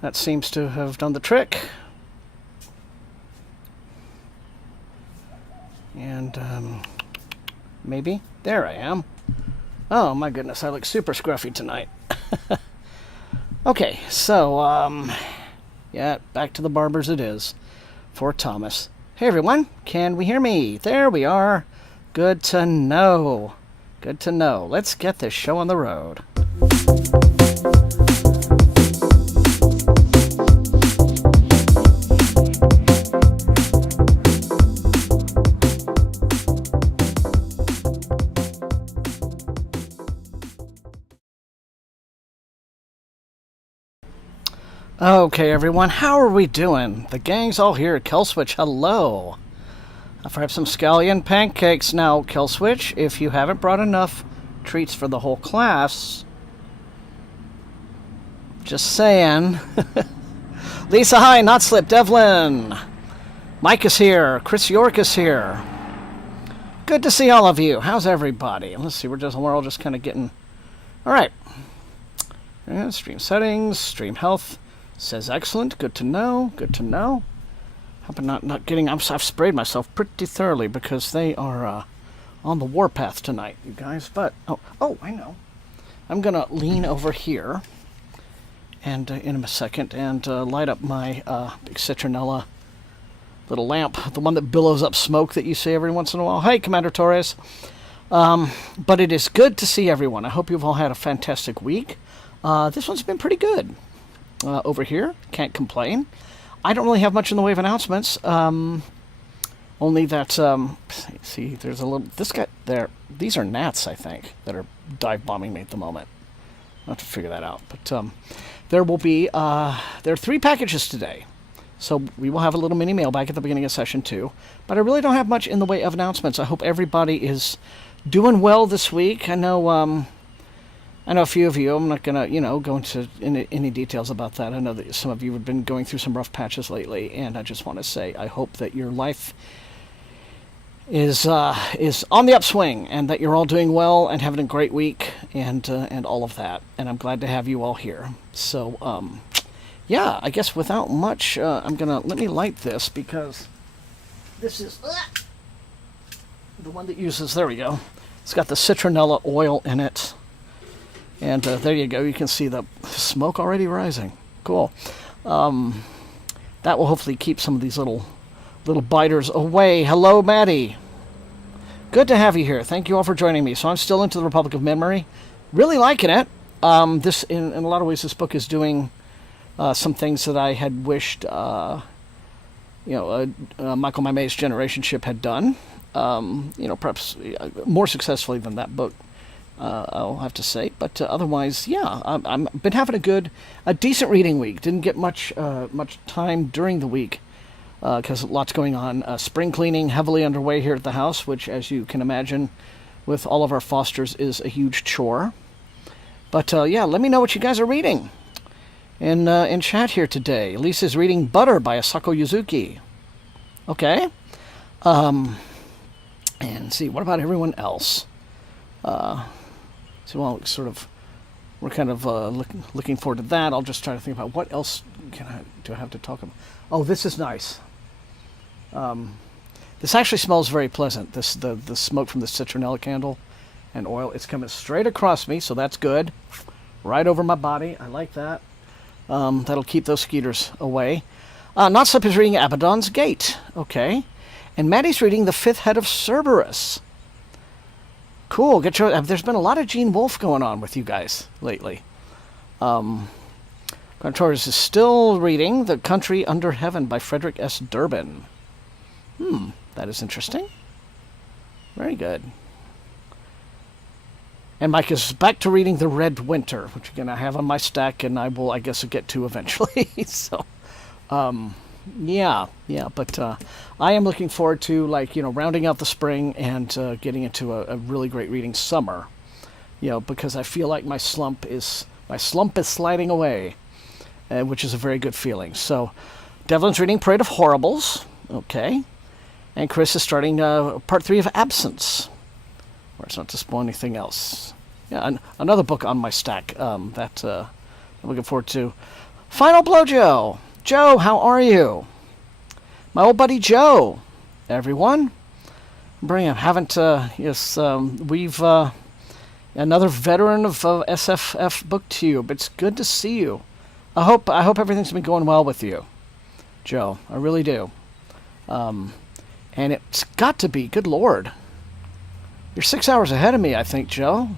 That seems to have done the trick. And, maybe? There I am. Oh, my goodness, I look super scruffy tonight. Okay, so, yeah, back to the barbers it is for Thomas. Hey, everyone, can we hear me? There we are. Good to know. Good to know. Let's get this show on the road. Okay, everyone, how are we doing? The gang's all here at Killswitch. Hello. I've had some scallion pancakes now, Killswitch. If you haven't brought enough treats for the whole class, just saying. Lisa, hi, Not Slip, Devlin. Mike is here. Chris York is here. Good to see all of you. How's everybody? Let's see, we're all just kind of getting... All right. Stream settings, stream health. Says excellent. Good to know. Good to know. Hope I'm not getting... I've sprayed myself pretty thoroughly because they are on the warpath tonight, you guys. But, oh, I know. I'm going to lean over here and in a second and light up my big citronella little lamp, the one that billows up smoke that you see every once in a while. Hey, Commander Torres. But it is good to see everyone. I hope you've all had a fantastic week. This one's been pretty good. Over here, can't complain. I don't really have much in the way of announcements. Only that, see, there's a little... This guy there... These are gnats, I think, that are dive bombing me at the moment. I'll have to figure that out. But there will be... there are 3 packages today. So we will have a little mini mailbag at the beginning of session 2. But I really don't have much in the way of announcements. I hope everybody is doing well this week. I know a few of you, I'm not going to, go into any details about that. I know that some of you have been going through some rough patches lately, and I just want to say I hope that your life is on the upswing, and that you're all doing well and having a great week, and all of that. And I'm glad to have you all here. So, yeah, I guess without much, I'm going to... Let me light this, because this is the one that uses... There we go. It's got the citronella oil in it. And there you go. You can see the smoke already rising. Cool. That will hopefully keep some of these little biters away. Hello, Maddie. Good to have you here. Thank you all for joining me. So I'm still into the Republic of Memory. Really liking it. This, in a lot of ways, this book is doing some things that I had wished, Michael Maimet's Generation Ship had done. Perhaps more successfully than that book. I'll have to say, but otherwise, yeah, I've been having a decent reading week. Didn't get much time during the week because lots going on. Spring cleaning heavily underway here at the house, which, as you can imagine, with all of our fosters, is a huge chore. But yeah, let me know what you guys are reading in chat here today. Lisa's reading Butter by Asako Yuzuki. Okay, and see, what about everyone else? So, well, we're kind of looking forward to that. I'll just try to think about what else do I have to talk about. Oh, this is nice. This actually smells very pleasant. The smoke from the citronella candle and oil. It's coming straight across me, so that's good. Right over my body. I like that. That'll keep those skeeters away. Not Slip is reading Abaddon's Gate. Okay. And Maddie's reading The Fifth Head of Cerberus. Cool. There's been a lot of Gene Wolfe going on with you guys lately. Torres is still reading The Country Under Heaven by Frederick S. Durbin. That is interesting. Very good. And Mike is back to reading The Red Winter, which again I have on my stack, and I will, I guess, get to eventually. So, yeah, but I am looking forward to, rounding out the spring and getting into a really great reading summer, because I feel like my slump is sliding away, which is a very good feeling. So, Devlin's reading Parade of Horribles, okay, and Chris is starting part 3 of Absence, where it's not to spoil anything else. Yeah, another book on my stack that I'm looking forward to. Final Blow Joe. Joe, how are you? My old buddy Joe. Everyone. Bring him. We've another veteran of SFF BookTube. It's good to see you. I hope everything's been going well with you, Joe. I really do. And it's got to be. Good Lord. You're 6 hours ahead of me, I think, Joe.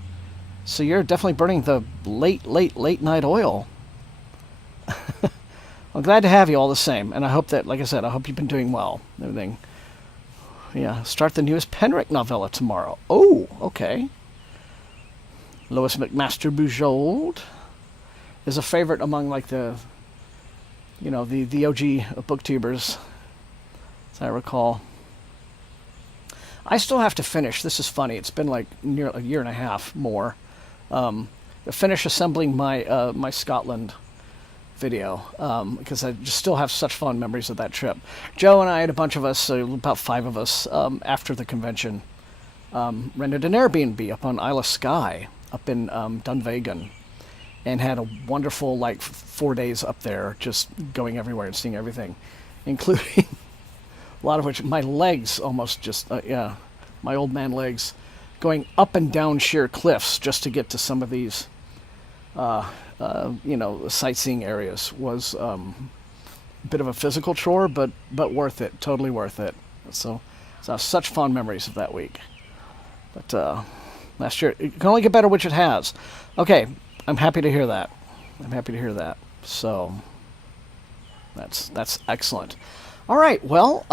So you're definitely burning the late night oil. I'm glad to have you all the same. And I hope that, like I said, I hope you've been doing well. Everything. Yeah, start the newest Penrick novella tomorrow. Oh, okay. Lois McMaster Bujold is a favorite among, like, the OG booktubers, as I recall. I still have to finish. This is funny. It's been like near a year and a half more. Finish assembling my my Scotland video because I just still have such fond memories of that trip. Joe and I, had a bunch of us, about 5 of us, after the convention, rented an Airbnb up on Isle of Skye, up in Dunvegan, and had a wonderful 4 days up there, just going everywhere and seeing everything, including a lot of which my legs almost just my old man legs, going up and down sheer cliffs just to get to some of these sightseeing areas was a bit of a physical chore, but worth it, totally worth it. So such fond memories of that week. But last year, it can only get better, which it has. Okay, I'm happy to hear that. So that's excellent. All right, well,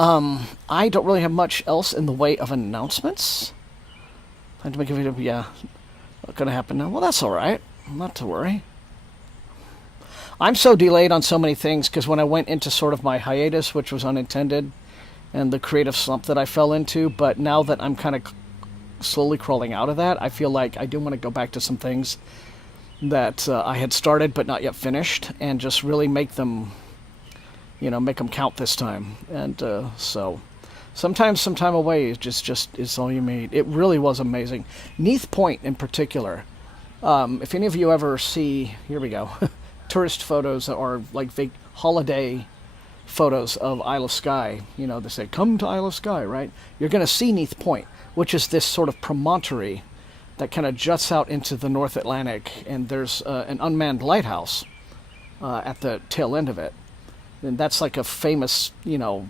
I don't really have much else in the way of announcements. Time to make a video, not going to happen now. Well, that's all right. Not to worry. I'm so delayed on so many things because when I went into sort of my hiatus, which was unintended, and the creative slump that I fell into, but now that I'm kind of slowly crawling out of that, I feel like I do want to go back to some things that I had started but not yet finished, and just really make them count this time. And so sometimes some time away is all you need. It really was amazing. Neath Point in particular. If any of you ever see, here we go, tourist photos or like holiday photos of Isle of Skye, they say, come to Isle of Skye, right? You're going to see Neath Point, which is this sort of promontory that kind of juts out into the North Atlantic, and there's an unmanned lighthouse at the tail end of it. And that's like a famous, point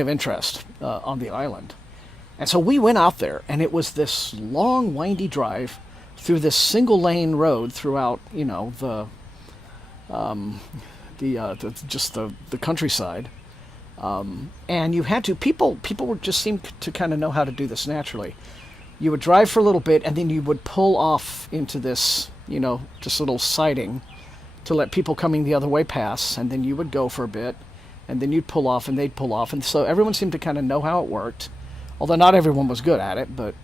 of interest on the island. And so we went out there, and it was this long, windy drive through this single-lane road throughout, the countryside. And you had to, people just seemed to kind of know how to do this naturally. You would drive for a little bit, and then you would pull off into this, just little siding to let people coming the other way pass, and then you would go for a bit, and then you'd pull off, and they'd pull off. And so everyone seemed to kind of know how it worked, although not everyone was good at it. But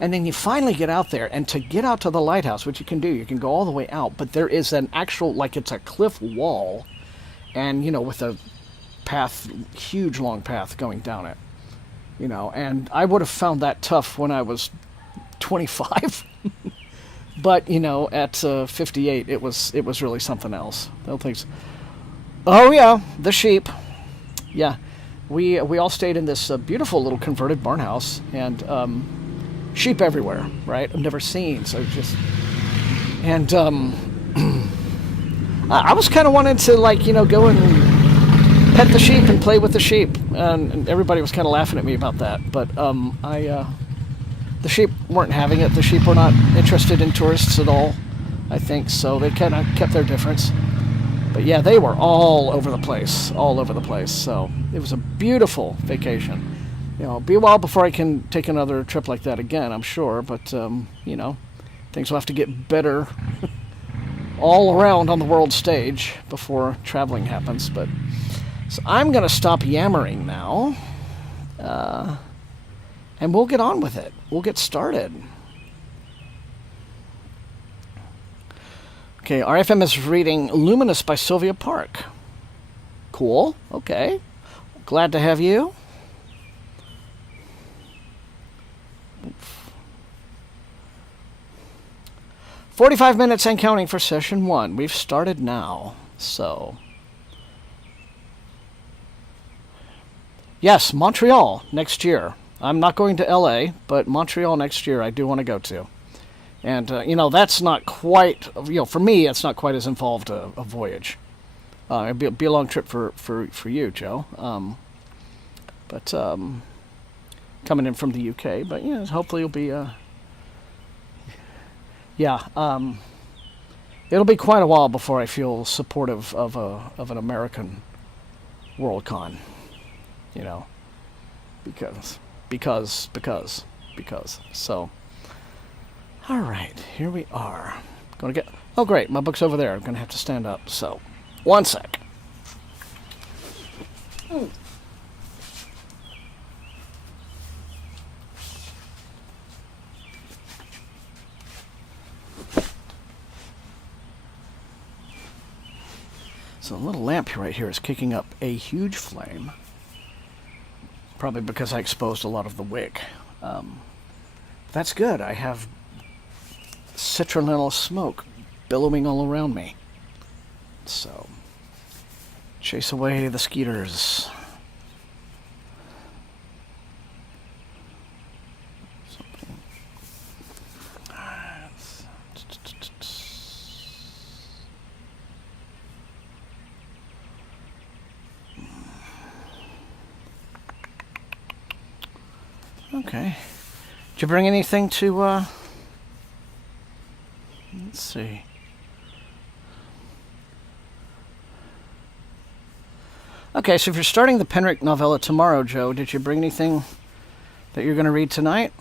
and then you finally get out there, and to get out to the lighthouse, which you can do, you can go all the way out, but there is an actual, it's a cliff wall, and, with a path, huge long path going down it, and I would have found that tough when I was 25. But, at 58, it was really something else. Oh, yeah, the sheep. Yeah, we all stayed in this beautiful little converted barn house, and sheep everywhere, right? I've never seen, so just... And I was kind of wanting to, go and pet the sheep and play with the sheep, and everybody was kind of laughing at me about that, but the sheep weren't having it. The sheep were not interested in tourists at all, I think, so they kind of kept their difference. But yeah, they were all over the place, so it was a beautiful vacation. It'll be a while before I can take another trip like that again, I'm sure, but, things will have to get better all around on the world stage before traveling happens. But so I'm going to stop yammering now. And we'll get on with it. We'll get started. Okay, RFM is reading Luminous by Sylvia Park. Cool. Okay. Glad to have you. 45 minutes and counting for session 1. We've started now, so... Yes, Montreal next year. I'm not going to LA, but Montreal next year I do want to go to. And, that's not quite, for me, it's not quite as involved a voyage. It'd be a long trip for you, Joe. But coming in from the UK, but, hopefully it'll be, it'll be quite a while before I feel supportive of an American Worldcon. Because. So, all right, here we are. Gonna get. Oh, great, my book's over there. I'm gonna have to stand up. So, one sec. So, the little lamp right here is kicking up a huge flame. Probably because I exposed a lot of the wick. That's good. I have citronella smoke billowing all around me. So, chase away the skeeters. Okay. Did you bring anything to, let's see. Okay, so if you're starting the Penrick novella tomorrow, Joe, did you bring anything that you're going to read tonight?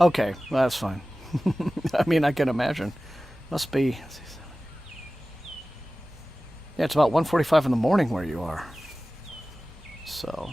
Okay, well, that's fine. I mean, I can imagine. Must be... Yeah, it's about 1:45 in the morning where you are. So...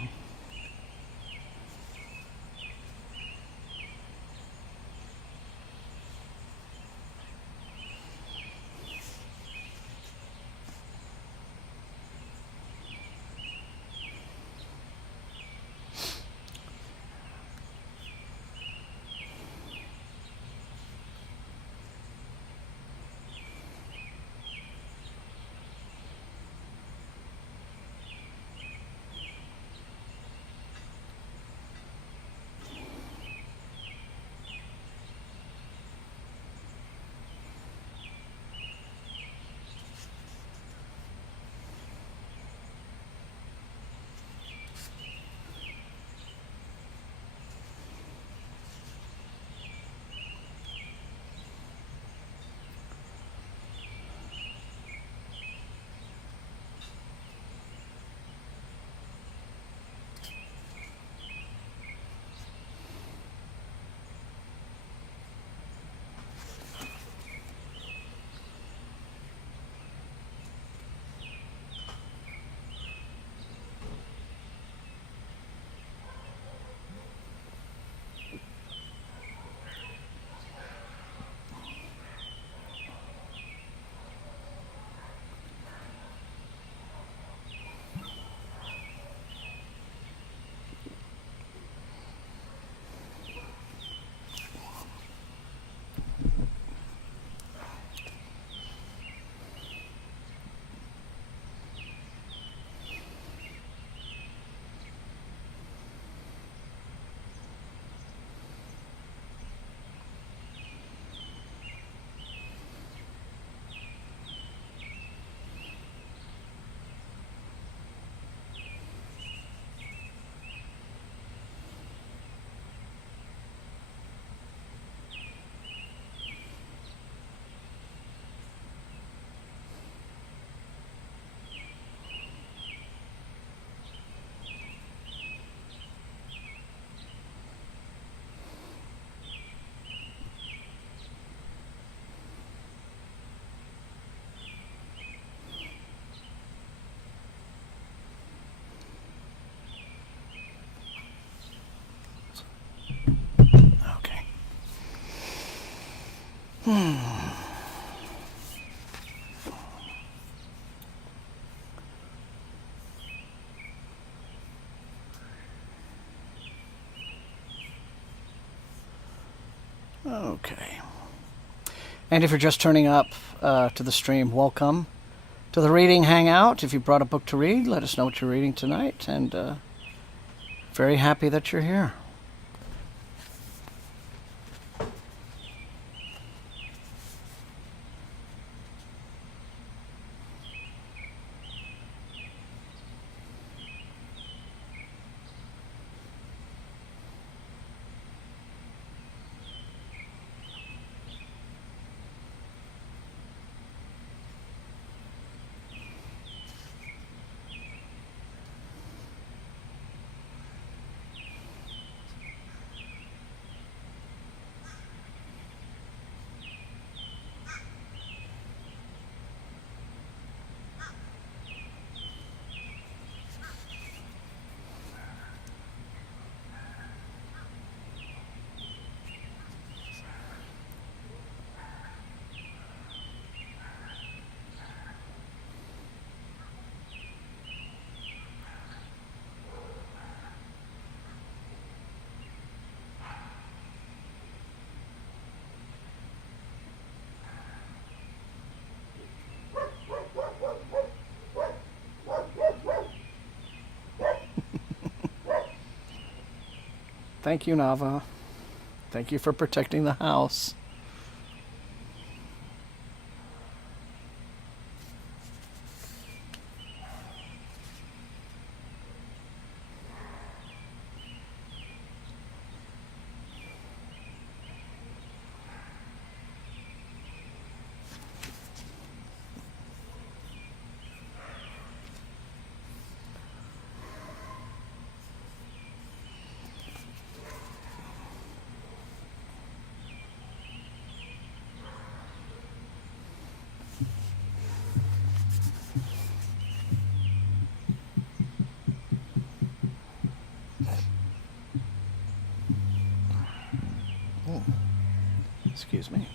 Okay. And if you're just turning up to the stream, welcome to the Reading Hangout. If you brought a book to read, let us know what you're reading tonight. And very happy that you're here. Thank you, Nava. Thank you for protecting the house. Excuse me.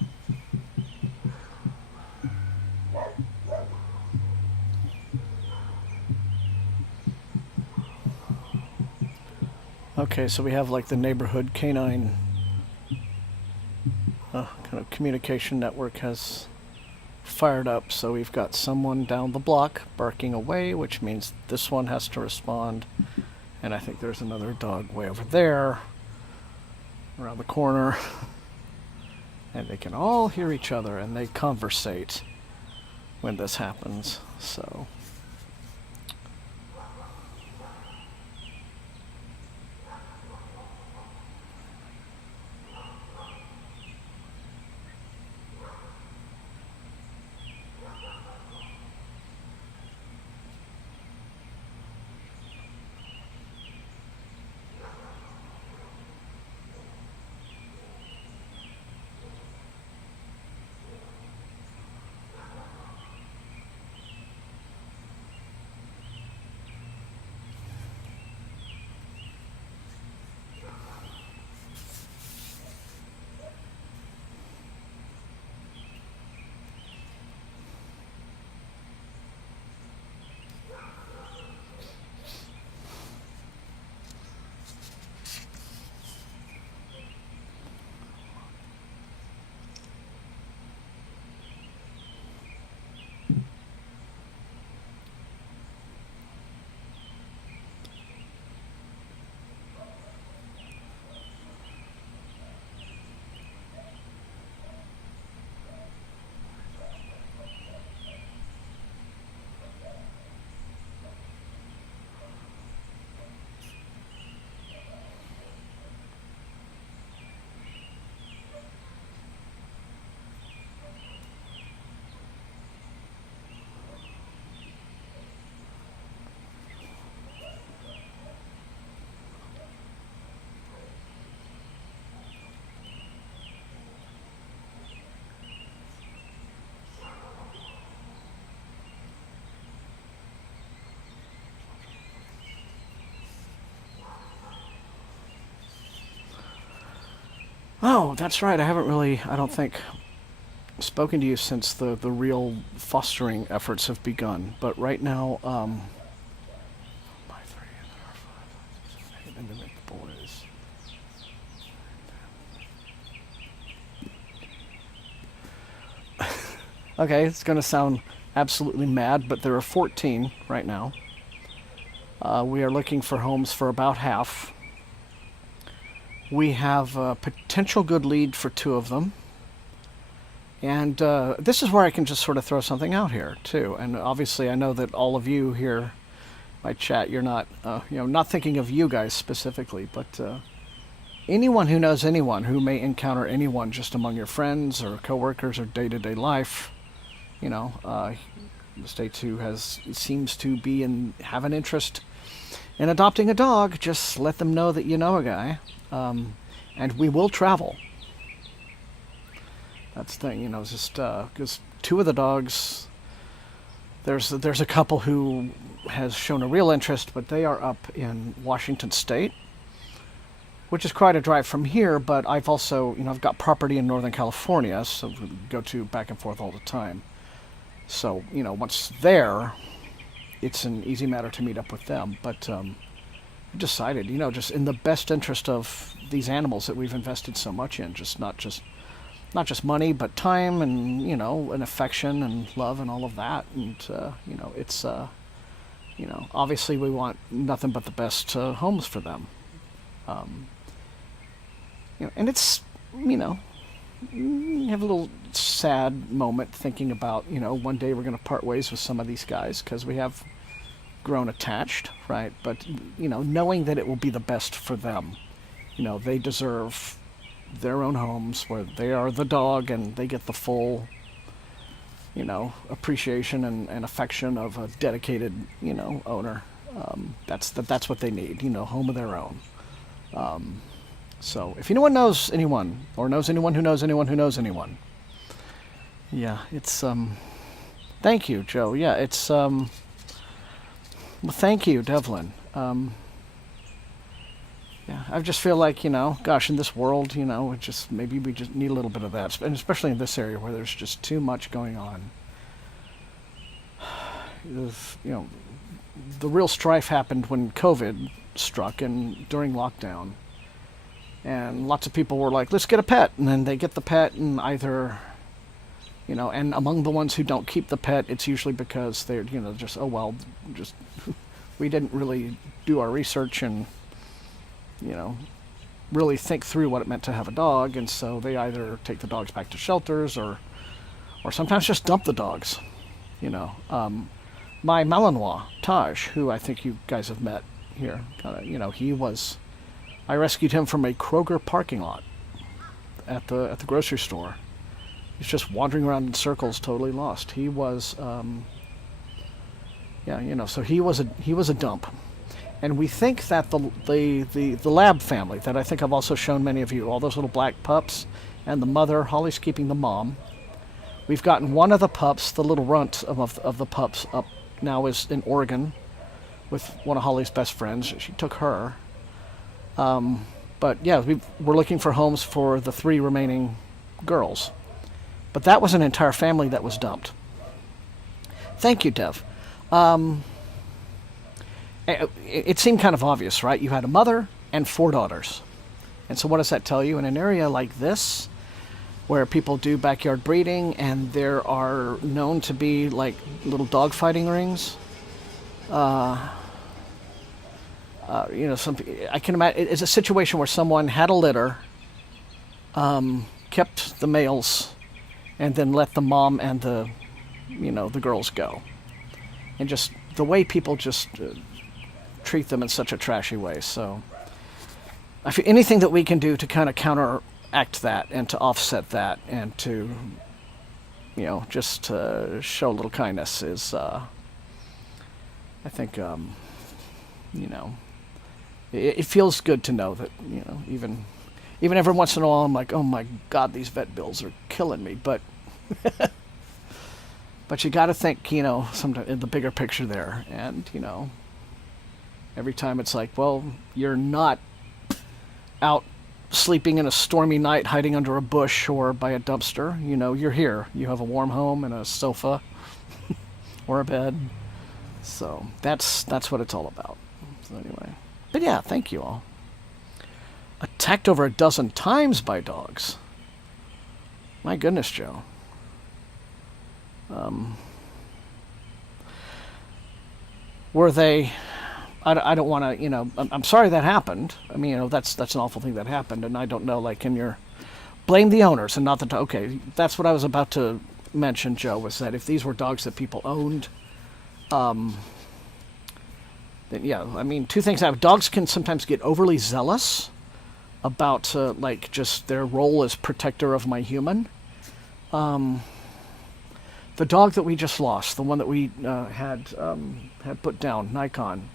Okay, so we have like the neighborhood canine kind of communication network has fired up, so we've got someone down the block barking away, which means this one has to respond. And I think there's another dog way over there, around the corner. And they can all hear each other, and they conversate when this happens, so... Oh, that's right. I haven't really, I don't think, spoken to you since the real fostering efforts have begun. But right now, my three and our five, 6, 7, 8, and then the boys. Okay, it's going to sound absolutely mad, but there are 14 right now. We are looking for homes for about half. We have a potential good lead for 2 of them. And this is where I can just sort of throw something out here, too. And obviously I know that all of you here, my chat, you're not, not thinking of you guys specifically, but anyone who knows anyone who may encounter anyone just among your friends or coworkers or day-to-day life, State 2 seems to have an interest in adopting a dog. Just let them know that you know a guy, and we will travel. That's the thing, just because 2 of the dogs, there's a couple who has shown a real interest, but they are up in Washington State, which is quite a drive from here. But I've also, I've got property in Northern California, so we go to back and forth all the time. So, once there, it's an easy matter to meet up with them. But we decided, just in the best interest of these animals that we've invested so much in, just not just money, but time and, and affection and love and all of that. And, it's, obviously we want nothing but the best homes for them. And it's, you have a little sad moment thinking about, one day we're going to part ways with some of these guys because we have grown attached, right? But, knowing that it will be the best for them, they deserve their own homes where they are the dog and they get the full, appreciation and affection of a dedicated, owner. That's what they need, home of their own. So if anyone knows anyone or knows anyone who knows anyone who knows anyone, yeah, it's, thank you, Joe. Yeah, it's, well, thank you, Devlin. Yeah, I just feel like, gosh, in this world, maybe we just need a little bit of that, and especially in this area where there's just too much going on. The real strife happened when COVID struck and during lockdown. And lots of people were like, let's get a pet. And then they get the pet and either, and among the ones who don't keep the pet, it's usually because they're, just, we didn't really do our research and, really think through what it meant to have a dog. And so they either take the dogs back to shelters or sometimes just dump the dogs, My Malinois, Taj, who I think you guys have met here, I rescued him from a Kroger parking lot at the grocery store. He's just wandering around in circles, totally lost. He was, so he was a dump. And we think that the Lab family, that I think I've also shown many of you, all those little black pups, and the mother, Holly's keeping the mom. We've gotten one of the pups, the little runt of the pups, up now is in Oregon with one of Holly's best friends. She took her. But yeah, we're looking for homes for the 3 remaining girls. But that was an entire family that was dumped. Thank you, Dev. It seemed kind of obvious, right? You had a mother and 4 daughters. And so what does that tell you? In an area like this, where people do backyard breeding and there are known to be like little dog fighting rings, I can imagine it's a situation where someone had a litter, kept the males, and then let the mom and the girls go. And just the way people just treat them in such a trashy way. So I feel anything that we can do to kind of counteract that and to offset that and to, just to show a little kindness is, I think, it feels good to know that, even every once in a while I'm like, oh my God, these vet bills are killing me. But but you got to think, sometimes in the bigger picture there. And, every time it's like, well, you're not out sleeping in a stormy night, hiding under a bush or by a dumpster. You know, you're here. You have a warm home and a sofa or a bed. So that's what it's all about. So anyway, but yeah, thank you all. Attacked over a dozen times by dogs. My goodness, Joe. Were they? I don't want to, you know. I'm sorry that happened. I mean, you know, that's an awful thing that happened, and I don't know. Like, can you blame the owners and not the okay? That's what I was about to mention, Joe. Was that if these were dogs that people owned, then yeah. I mean, two things happen. Dogs can sometimes get overly zealous about like just their role as protector of my human. The dog that we just lost, the one that we had put down, Nikon,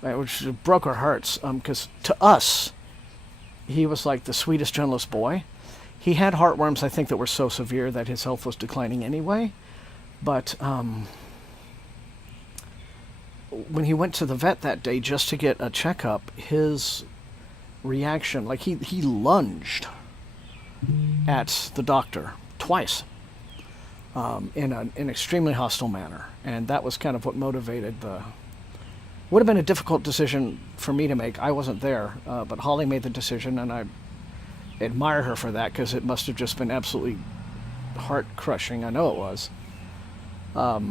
right, which broke our hearts, because to us, he was like the sweetest, gentlest boy. He had heartworms, I think, that were so severe that his health was declining anyway. But when he went to the vet that day just to get a checkup, his reaction, like he lunged at the doctor twice. In an extremely hostile manner, and that was kind of what motivated the. Would have been a difficult decision for me to make. I wasn't there, but Holly made the decision, and I admire her for that because it must have just been absolutely heart-crushing. I know it was. But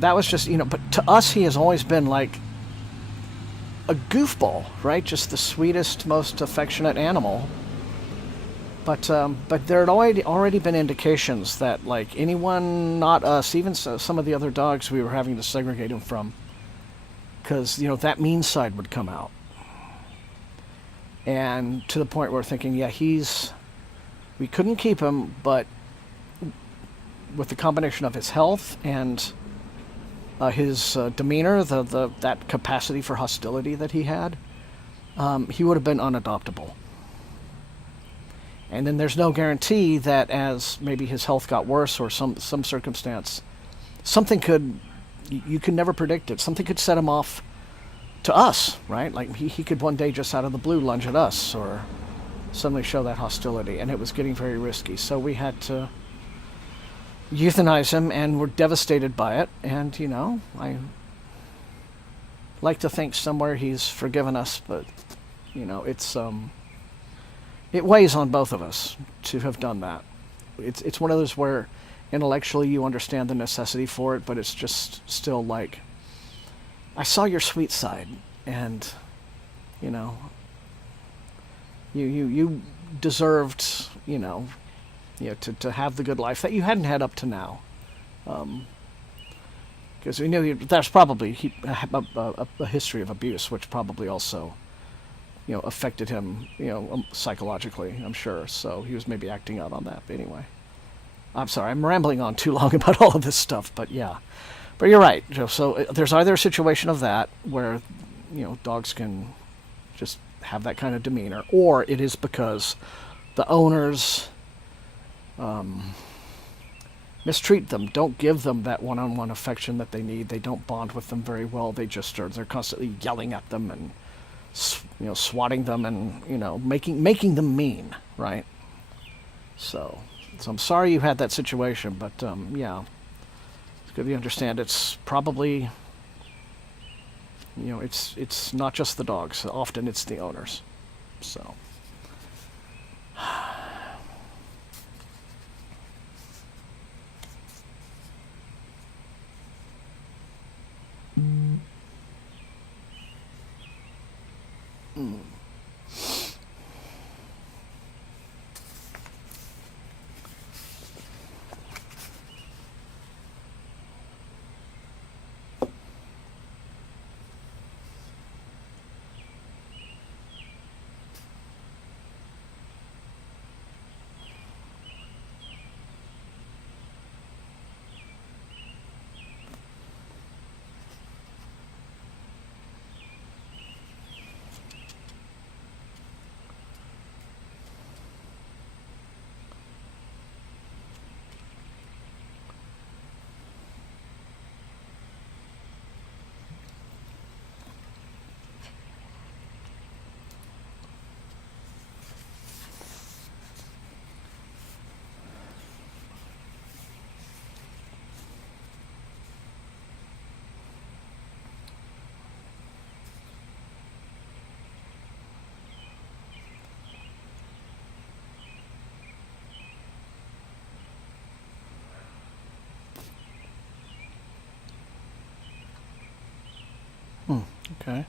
that was just, you know. But to us, he has always been like a goofball, right? Just the sweetest, most affectionate animal. But there had already been indications that, like, anyone, not us, even some of the other dogs we were having to segregate him from, because, you know, that mean side would come out. And to the point where we're thinking, yeah, we couldn't keep him, but with the combination of his health and his demeanor, that capacity for hostility that he had, he would have been unadoptable. And then there's no guarantee that as maybe his health got worse or some circumstance, you could never predict it. Something could set him off to us, right? Like he could one day just out of the blue lunge at us or suddenly show that hostility. And it was getting very risky. So we had to euthanize him and were devastated by it. And, you know, I like to think somewhere he's forgiven us, but, you know, it weighs on both of us to have done that. It's one of those where intellectually you understand the necessity for it, but it's just still like, I saw your sweet side, and, you know, you deserved, you know, to have the good life that you hadn't had up to now. Because we knew there's probably a history of abuse, which probably also, you know, affected him, you know, psychologically, I'm sure. So he was maybe acting out on that. But anyway, I'm sorry, I'm rambling on too long about all of this stuff, but yeah. But you're right, Joe. So there's either a situation of that where, you know, dogs can just have that kind of demeanor, or it is because the owners mistreat them, don't give them that one-on-one affection that they need. They don't bond with them very well. They're constantly yelling at them and, you know, swatting them and, you know, making them mean, right? So I'm sorry you had that situation, but yeah, it's good you understand. It's probably, you know, it's not just the dogs. Often it's the owners. So. Okay.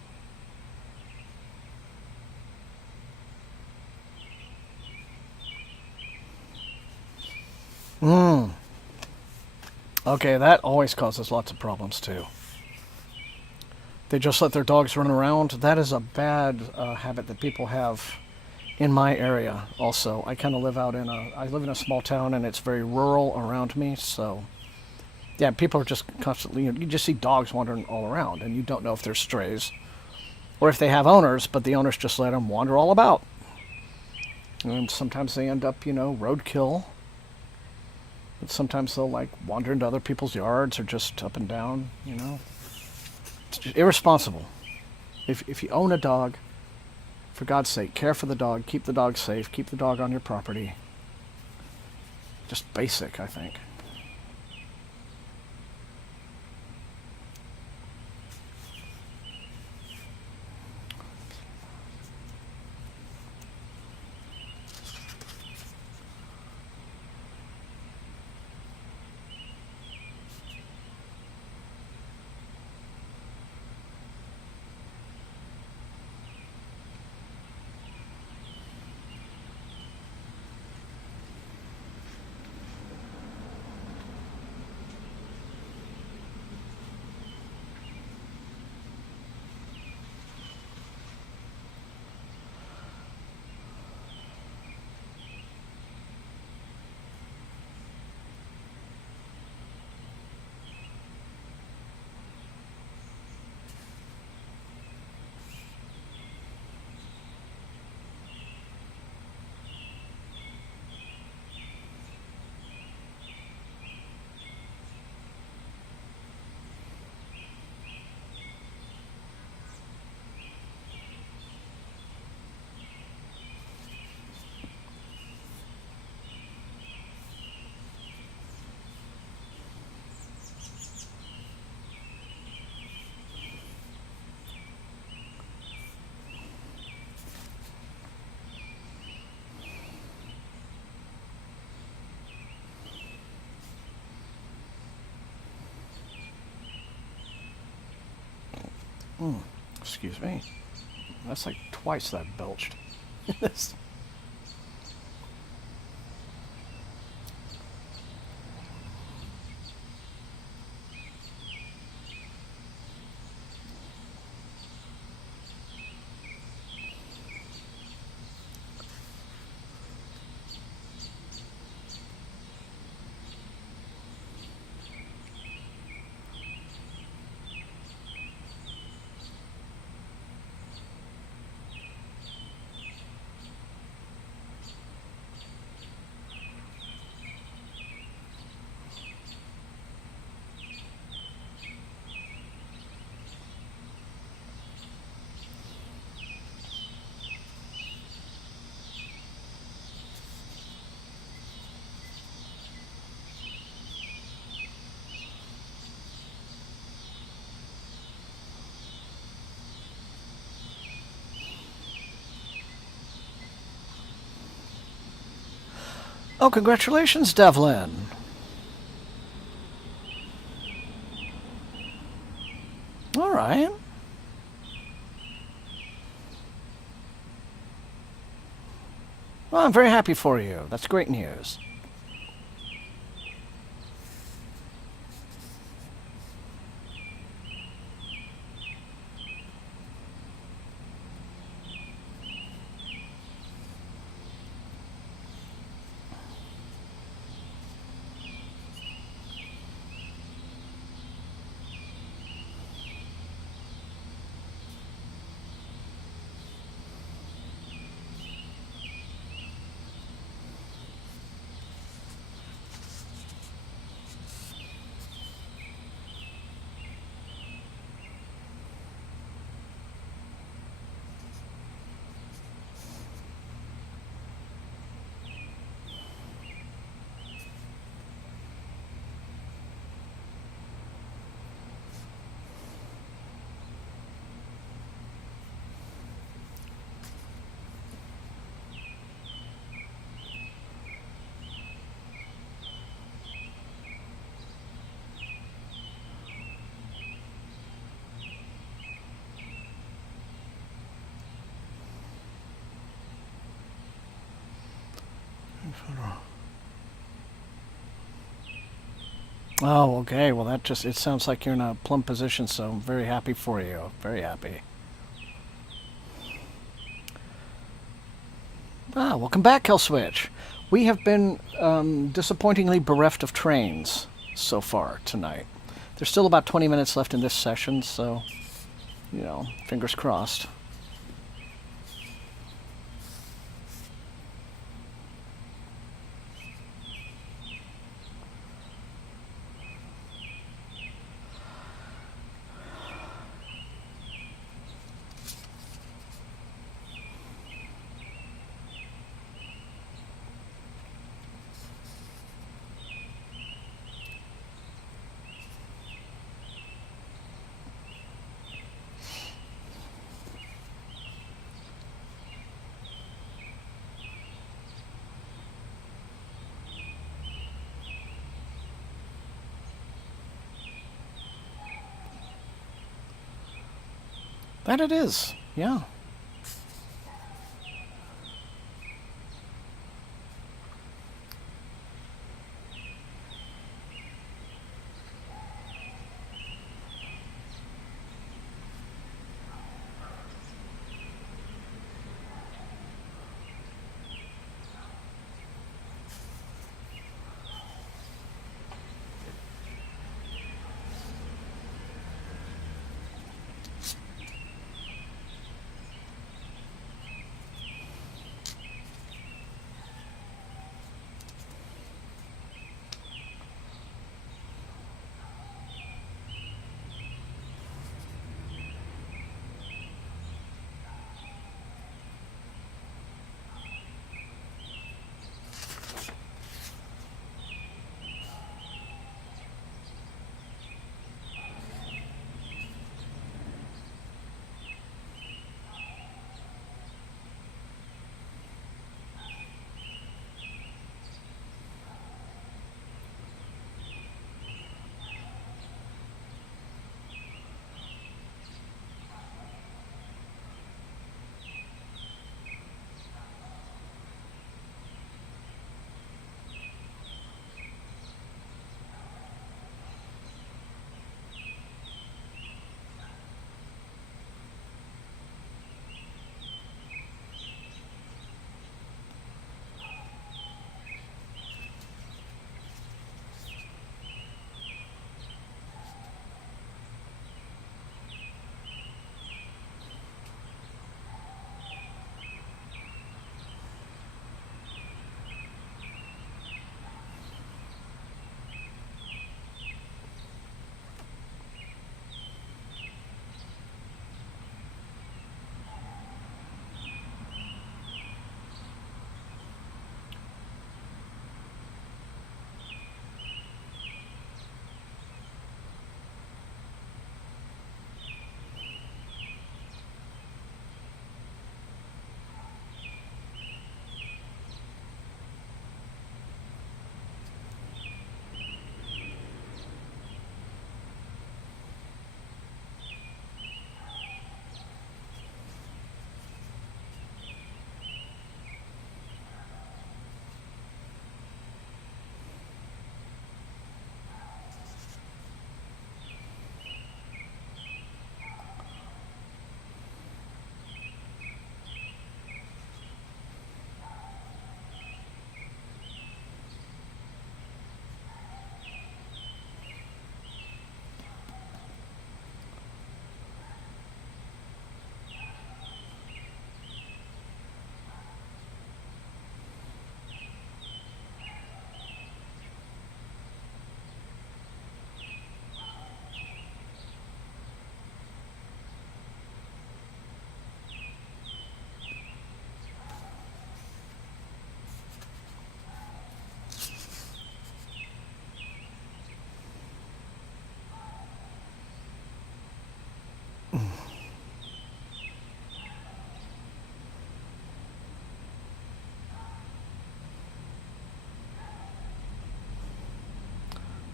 Hmm. Okay, that always causes lots of problems too. They just let their dogs run around. That is a bad habit that people have in my area also. I kind of live out in I live in a small town and it's very rural around me, so yeah, people are just constantly, you just see dogs wandering all around and you don't know if they're strays or if they have owners, but the owners just let them wander all about. And sometimes they end up, roadkill. But sometimes they'll like wander into other people's yards or just up and down, It's just irresponsible. If you own a dog, for God's sake, care for the dog, keep the dog safe, keep the dog on your property. Just basic, I think. Excuse me. That's like twice that belched. Oh, congratulations, Devlin. All right. Well, I'm very happy for you. That's great news. Oh, okay. Well, that just, it sounds like you're in a plumb position, so I'm very happy for you. Very happy. Ah, welcome back, Killswitch. We have been disappointingly bereft of trains so far tonight. There's still about 20 minutes left in this session, so, you know, fingers crossed. That it is, yeah.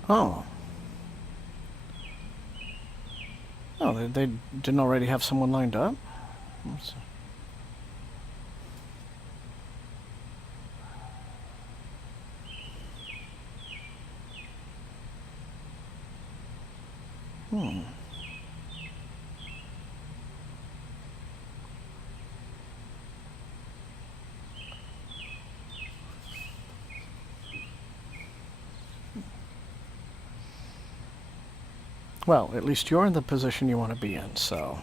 Oh. Oh, they didn't already have someone lined up? Well, at least you're in the position you want to be in, so...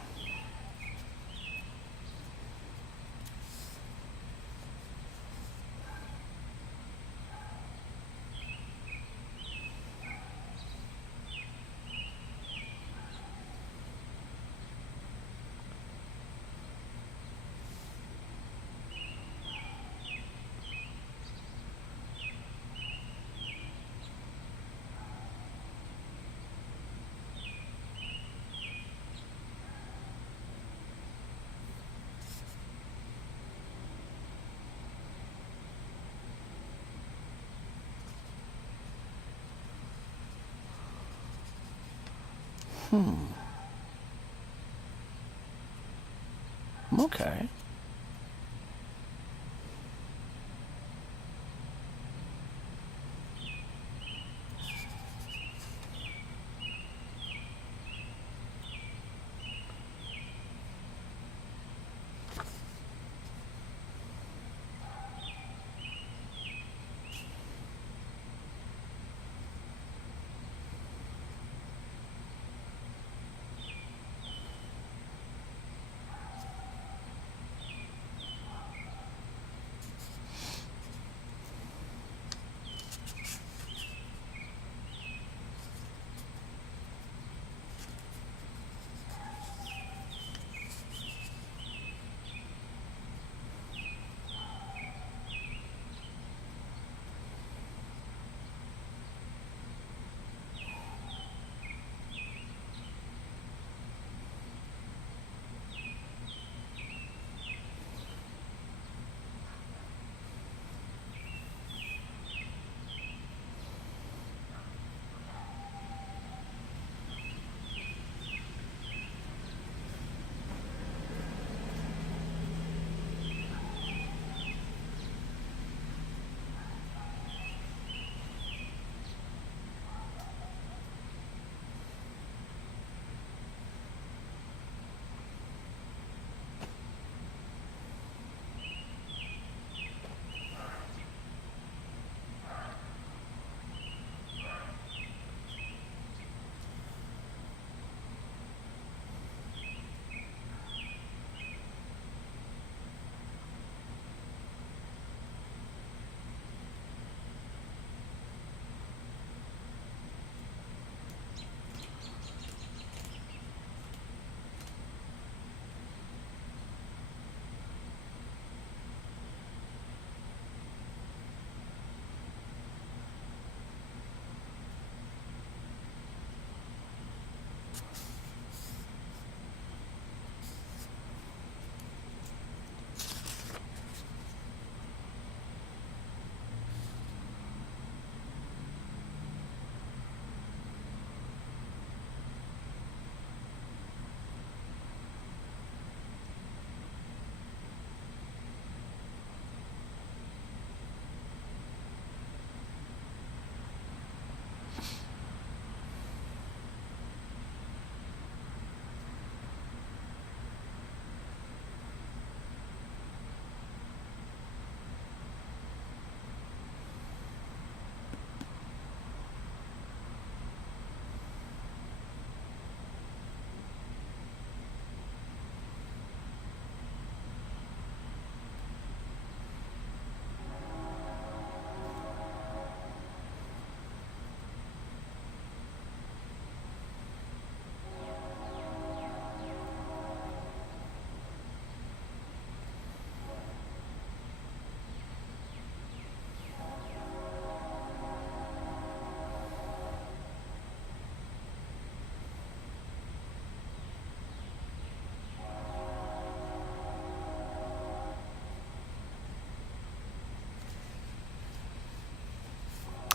Okay.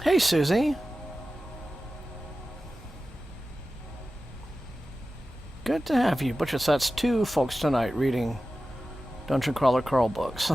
Hey, Susie. Good to have you. Butcher, that's two folks tonight reading Dungeon Crawler Carl books.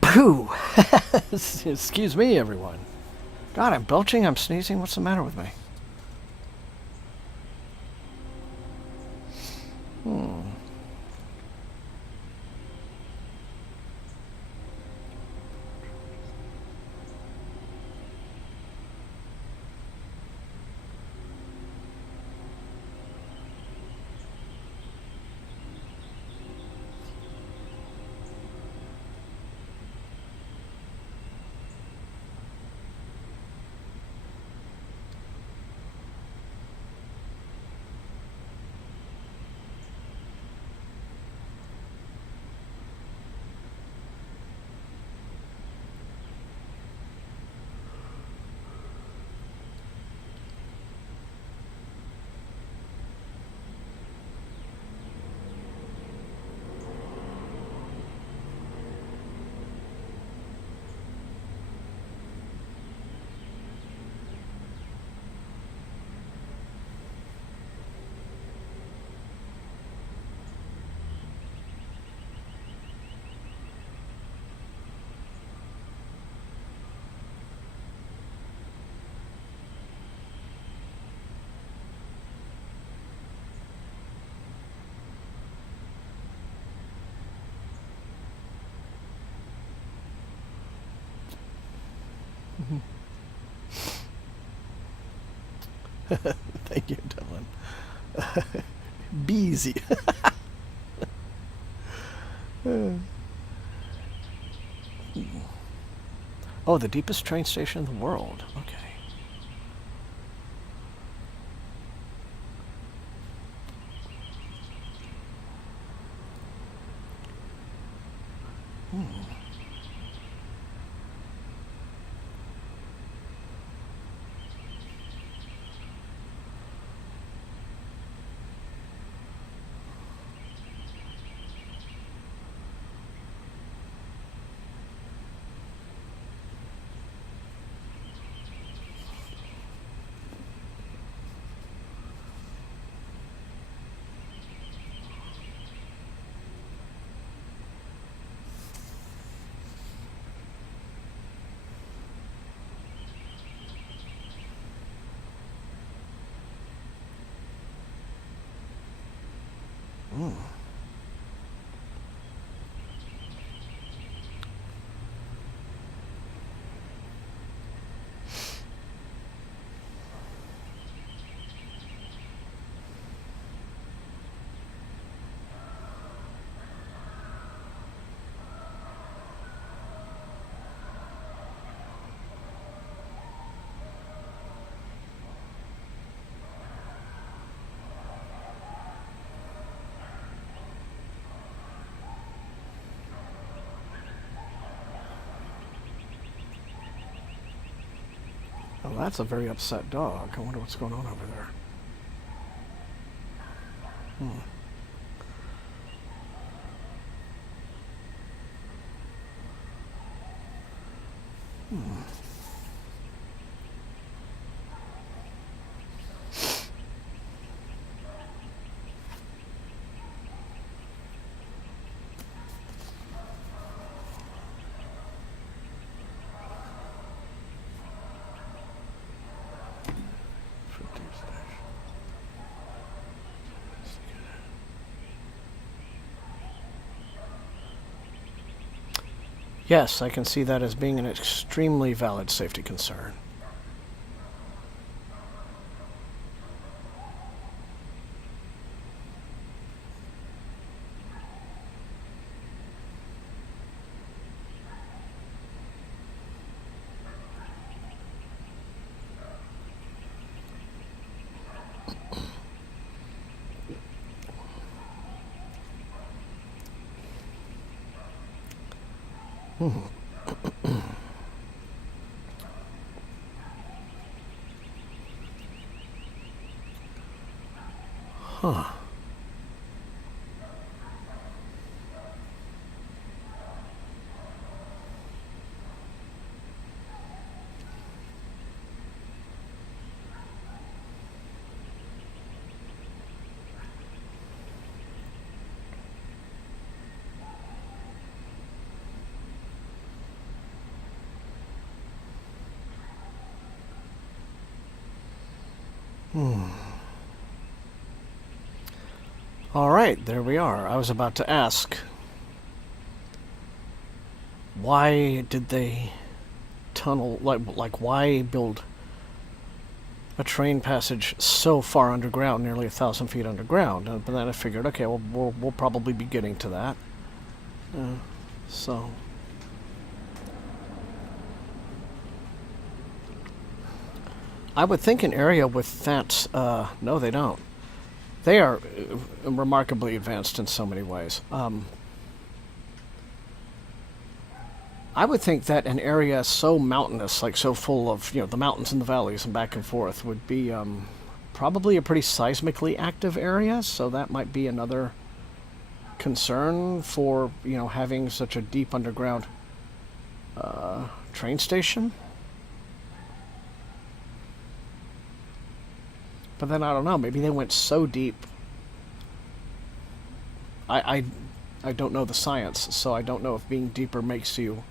Pooh! Excuse me, everyone. God, I'm belching, I'm sneezing. What's the matter with me? Thank you, Dylan. Beezy. Oh, the deepest train station in the world. Okay. Oh, that's a very upset dog. I wonder what's going on over there. Yes, I can see that as being an extremely valid safety concern. Huh. All right, there we are. I was about to ask, why did they tunnel, like why build a train passage so far underground, nearly 1,000 feet underground? But then I figured, okay, well, we'll probably be getting to that. So I would think an area with that, no, they don't. They are remarkably advanced in so many ways. I would think that an area so mountainous, like so full of, the mountains and the valleys and back and forth, would be probably a pretty seismically active area, so that might be another concern for, having such a deep underground train station. But then I don't know, maybe they went so deep. I don't know the science, so I don't know if being deeper makes you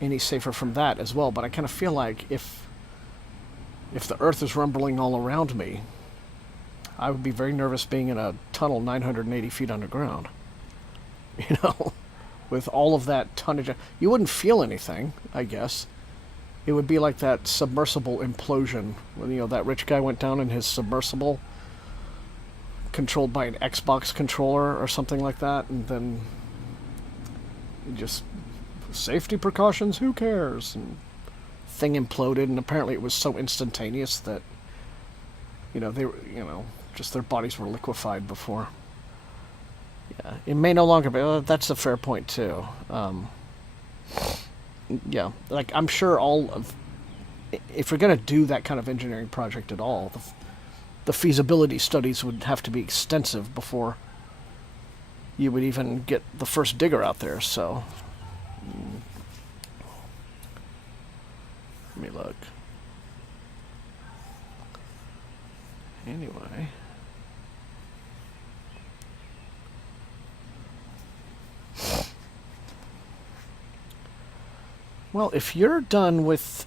any safer from that as well, but I kind of feel like if the earth is rumbling all around me, I would be very nervous being in a tunnel 980 feet underground. With all of that tonnage. You wouldn't feel anything, I guess. It would be like that submersible implosion when, that rich guy went down in his submersible controlled by an Xbox controller or something like that, and then just safety precautions, who cares? And thing imploded, and apparently it was so instantaneous that, they were, just their bodies were liquefied before. Yeah, it may no longer be. That's a fair point too. Yeah, like I'm sure if we're gonna do that kind of engineering project at all, the feasibility studies would have to be extensive before you would even get the first digger out there. So, let me look. Anyway. Well, if you're done with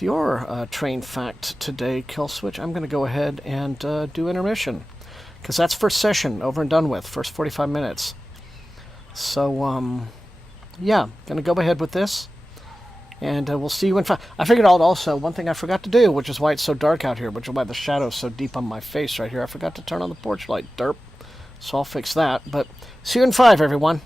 your train fact today, Killswitch, I'm going to go ahead and do intermission, because that's first session over and done with, first 45 minutes. So, yeah, going to go ahead with this, and we'll see you in 5. I figured out also one thing I forgot to do, which is why it's so dark out here, which is why the shadow's so deep on my face right here. I forgot to turn on the porch light, derp. So I'll fix that, but see you in 5, everyone.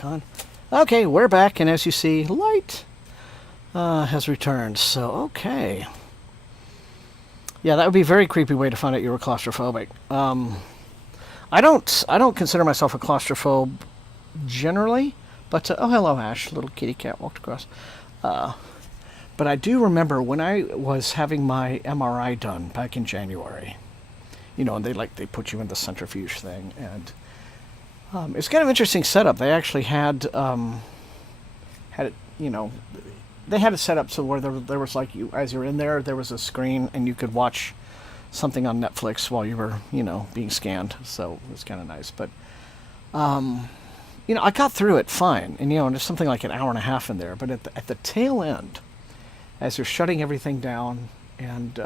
back on. Okay, we're back, and as you see, light has returned. So, okay. Yeah, that would be a very creepy way to find out you were claustrophobic. I don't consider myself a claustrophobe generally, but oh, hello, Ash. Little kitty cat walked across. But I do remember when I was having my MRI done back in January. You know, and they put you in the centrifuge thing, and it's kind of an interesting setup. They actually had it, you know, they had it set up so where there was like, you as you're in there was a screen and you could watch something on Netflix while you were, you know, being scanned. So it was kind of nice. But you know, I got through it fine, and you know, there's something like an hour and a half in there. But at the tail end, as you're shutting everything down, and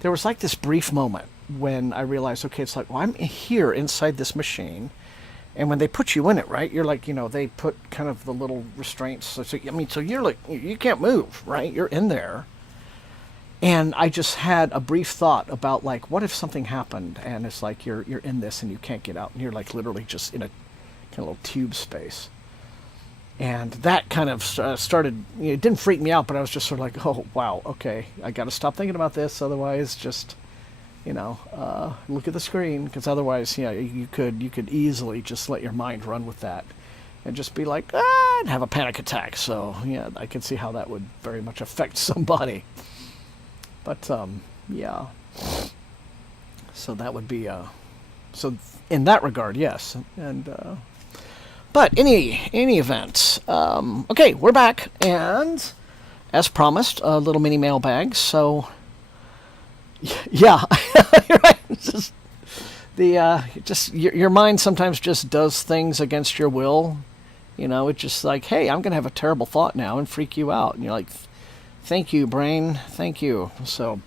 there was like this brief moment when I realized, okay, it's like, well, I'm here inside this machine, and when they put you in it, right, you're like, you know, they put kind of the little restraints. So I mean, so you're like, you can't move, right? You're in there. And I just had a brief thought about, like, what if something happened, and it's like you're in this and you can't get out, and you're like literally just in a kind of little tube space. And that kind of started, you know, it didn't freak me out, but I was just sort of like, oh, wow, okay, I got to stop thinking about this, otherwise just, you know, look at the screen, because otherwise, yeah, you could easily just let your mind run with that and just be like, and have a panic attack. So, yeah, I can see how that would very much affect somebody. But, yeah. So that would be, so in that regard, yes. And, but any event, okay, we're back, and as promised, a little mini mailbag. So, yeah, you're right. It's just your mind sometimes just does things against your will. You know, it's just like, hey, I'm gonna have a terrible thought now and freak you out, and you're like, thank you, brain, thank you. So,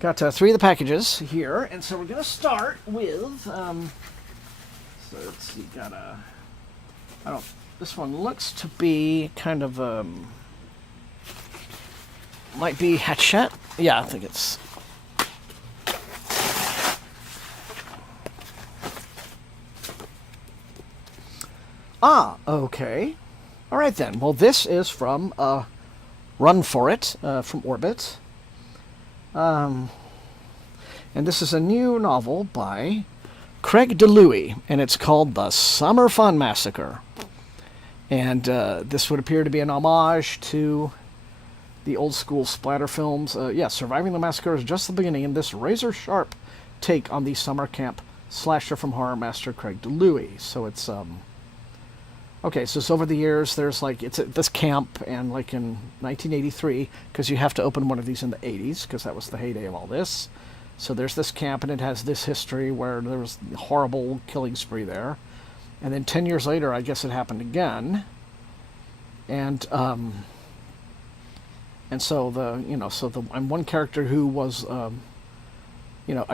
got 3 of the packages here, and so we're gonna start with. So let's see, this one looks to be kind of might be Hatchet. Yeah, I think it's. Okay. All right then. Well, this is from Run For It from Orbit. And this is a new novel by Craig DeLuey, and it's called The Summer Fun Massacre. And this would appear to be an homage to the old school splatter films. Surviving the Massacre is just the beginning in this razor-sharp take on the summer camp slasher from horror master Craig DeLuey. So it's, okay, so it's over the years, there's like, it's at this camp, and like in 1983, because you have to open one of these in the 80s, because that was the heyday of all this. So there's this camp, and it has this history where there was a horrible killing spree there. And then 10 years later, I guess it happened again. And so I'm one character who was, a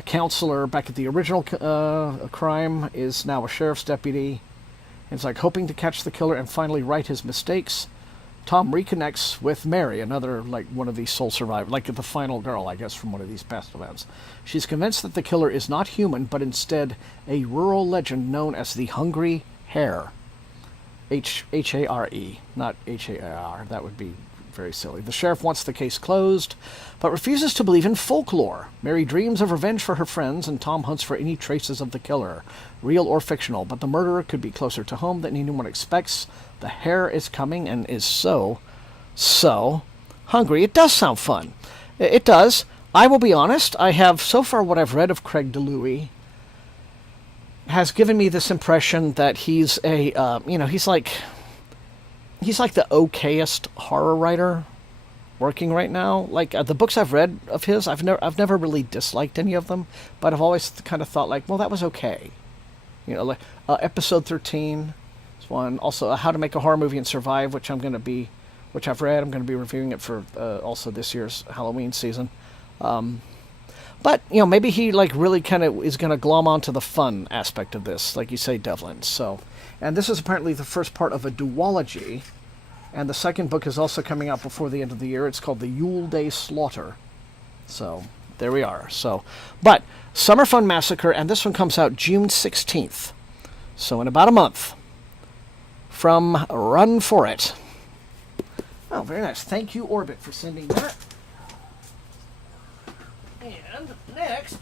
counselor back at the original crime, is now a sheriff's deputy. And it's like hoping to catch the killer and finally right his mistakes. Tom reconnects with Mary, another, like, one of these soul survivors, like the final girl, I guess, from one of these past events. She's convinced that the killer is not human, but instead a rural legend known as the Hungry Hare. H-A-R-E, not H-A-R. That would be very silly. The sheriff wants the case closed, but refuses to believe in folklore. Mary dreams of revenge for her friends, and Tom hunts for any traces of the killer, real or fictional, but the murderer could be closer to home than anyone expects. The hare is coming and is so hungry. It does sound fun. It does. I will be honest, I have, so far what I've read of Craig DeLuey has given me this impression that he's a, he's like the okayest horror writer working right now. Like, the books I've read of his, I've never really disliked any of them, but I've always kind of thought, like, well, that was okay. You know, like episode 13 is one. Also, How to Make a Horror Movie and Survive, which I've read. I'm going to be reviewing it for also this year's Halloween season. But, maybe he, like, really kind of is going to glom onto the fun aspect of this, like you say, Devlin. So, and this is apparently the first part of a duology, and the second book is also coming out before the end of the year. It's called The Yule Day Slaughter. So, there we are. So, but Summer Fun Massacre, and this one comes out June 16th. So, in about a month. from Run For It. Oh, very nice. Thank you, Orbit, for sending that. And next,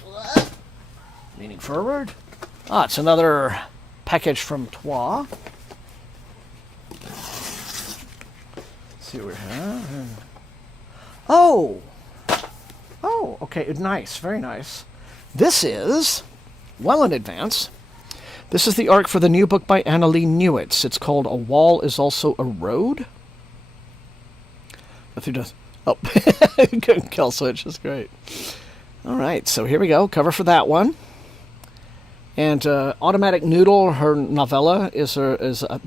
leaning forward. Ah, it's another package from Toi. Let's see what we have. Oh, okay, nice, very nice. This is, well in advance, this is the arc for the new book by Annalee Newitz. It's called A Wall Is Also a Road. Nothing does. Oh, kill switch, that's great. All right, so here we go, cover for that one. And Automatic Noodle, her novella, is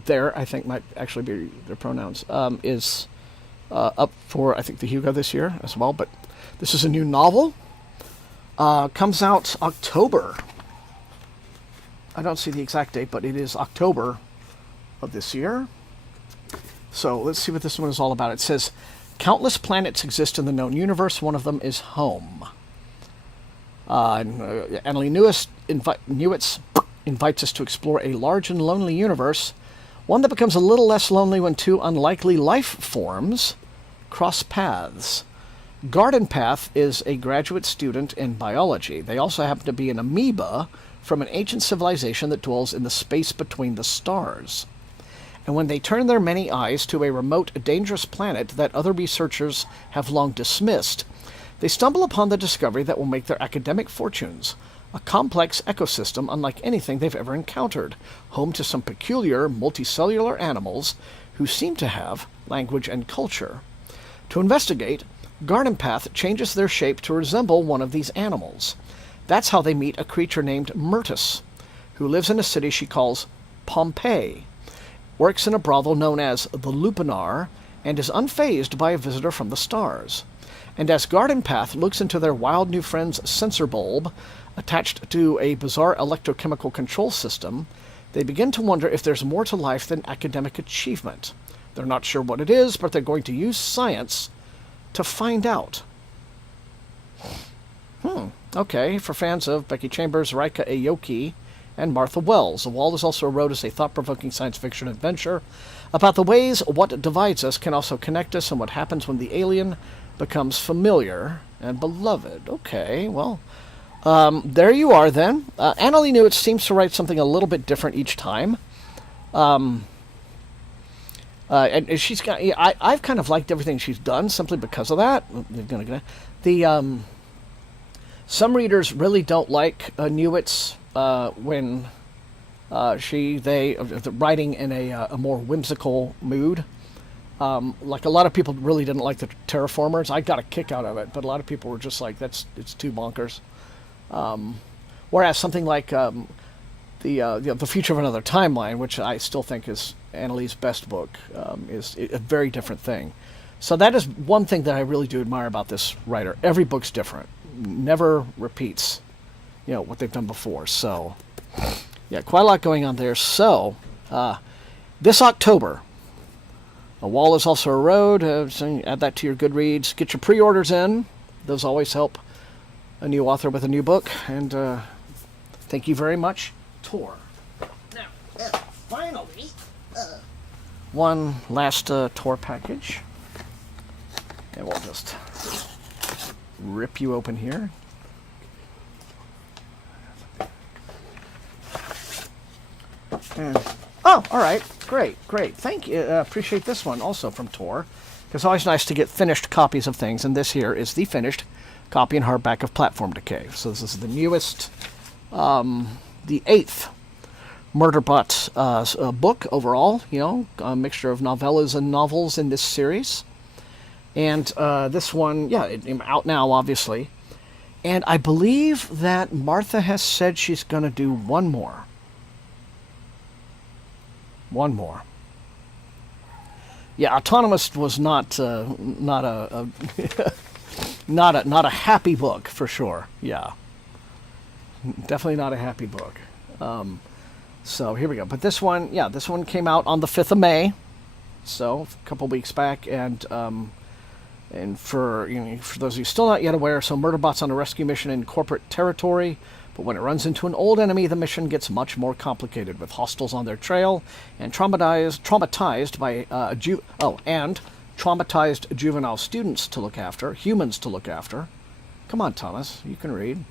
there, I think might actually be their pronouns, is up for, I think, the Hugo this year as well. But this is a new novel. Comes out October. I don't see the exact date, but it is October of this year. So let's see what this one is all about. It says, countless planets exist in the known universe. One of them is home. Annalee Newitz invites us to explore a large and lonely universe, one that becomes a little less lonely when two unlikely life forms cross paths. Garden Path is a graduate student in biology. They also happen to be an amoeba from an ancient civilization that dwells in the space between the stars. And when they turn their many eyes to a remote, dangerous planet that other researchers have long dismissed, they stumble upon the discovery that will make their academic fortunes, a complex ecosystem unlike anything they've ever encountered, home to some peculiar multicellular animals who seem to have language and culture. To investigate, Garden Path changes their shape to resemble one of these animals. That's how they meet a creature named Myrtus, who lives in a city she calls Pompeii, works in a brothel known as the Lupinar, and is unfazed by a visitor from the stars. And as Garden Path looks into their wild new friend's sensor bulb, attached to a bizarre electrochemical control system, they begin to wonder if there's more to life than academic achievement. They're not sure what it is, but they're going to use science to find out. Okay, for fans of Becky Chambers, Raika Aoki, and Martha Wells. A Wall Is Also a Road is a thought-provoking science fiction adventure about the ways what divides us can also connect us and what happens when the alien becomes familiar and beloved. Okay, well, there you are then. Annalee Newitz seems to write something a little bit different each time. And she's got. I've kind of liked everything she's done simply because of that. Some readers really don't like Newitz when they writing in a more whimsical mood. Like a lot of people really didn't like the Terraformers. I got a kick out of it, but a lot of people were just like, it's too bonkers. Whereas something like the Future of Another Timeline, which I still think is Annalee's best book, is a very different thing. So that is one thing that I really do admire about this writer. Every book's different, never repeats, what they've done before. So, yeah, quite a lot going on there. So, this October, A Wall Is Also a Road. So add that to your Goodreads. Get your pre-orders in. Those always help a new author with a new book. And thank you very much, Tor. Now, finally, one last Tor package. And we'll just rip you open here. And, all right. Great. Thank you. Appreciate this one also from Tor. It's always nice to get finished copies of things, and this here is the finished copy in hardback of Platform Decay. So this is the newest, the 8th Murderbot book overall, a mixture of novellas and novels in this series. And this one, it's out now, obviously. And I believe that Martha has said she's going to do one more. Yeah, Autonomous was not a not a happy book for sure. Yeah, definitely not a happy book. So here we go. But this one came out on the 5th of May, so a couple weeks back, and for those of you still not yet aware, so Murderbot's on a rescue mission in corporate territory, But when it runs into an old enemy, the mission gets much more complicated, with hostiles on their trail and traumatized juvenile students to look after, humans to look after. Come on, Thomas, you can read.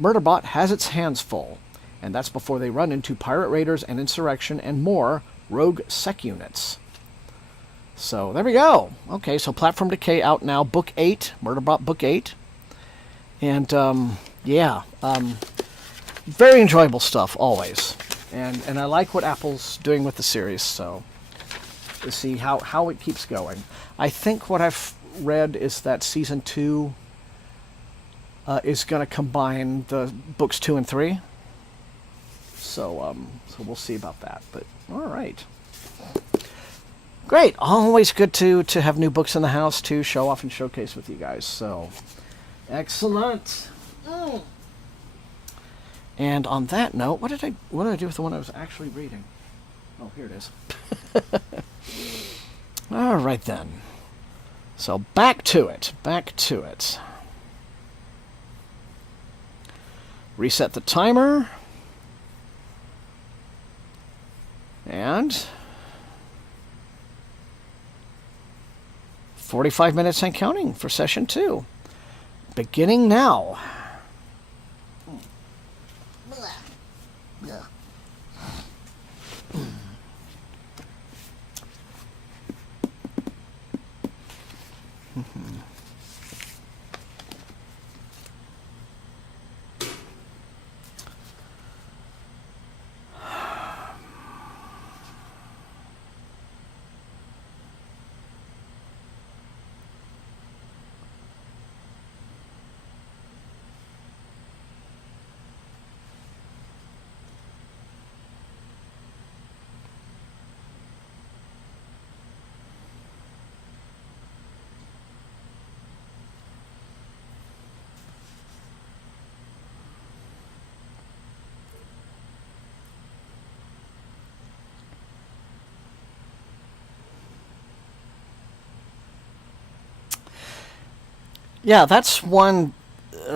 Murderbot has its hands full, and that's before they run into pirate raiders and insurrection and more rogue sec units. So there we go. Okay, so Platform Decay out now, Book 8, Murderbot Book 8. And very enjoyable stuff, always. And I like what Apple's doing with the series, so to see how it keeps going. I think what I've read is that Season 2 is going to combine the Books 2 and 3. So we'll see about that. But, all right. Great. Always good to have new books in the house to show off and showcase with you guys. So, excellent. And on that note, what did I do with the one I was actually reading? Oh, here it is. All right then. So back to it. Reset the timer. And 45 minutes and counting for session 2. Beginning now. Yeah, that's one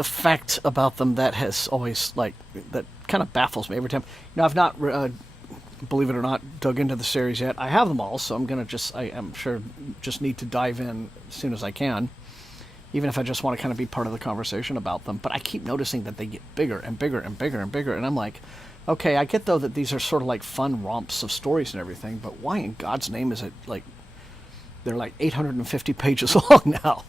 fact about them that has always, that kind of baffles me every time. I've not, believe it or not, dug into the series yet. I have them all, so I'm going to I'm sure just need to dive in as soon as I can, even if I just want to kind of be part of the conversation about them. But I keep noticing that they get bigger and bigger and bigger and bigger, and I'm like, okay, I get, though, that these are sort of like fun romps of stories and everything, but why in God's name is it, they're like 850 pages long now?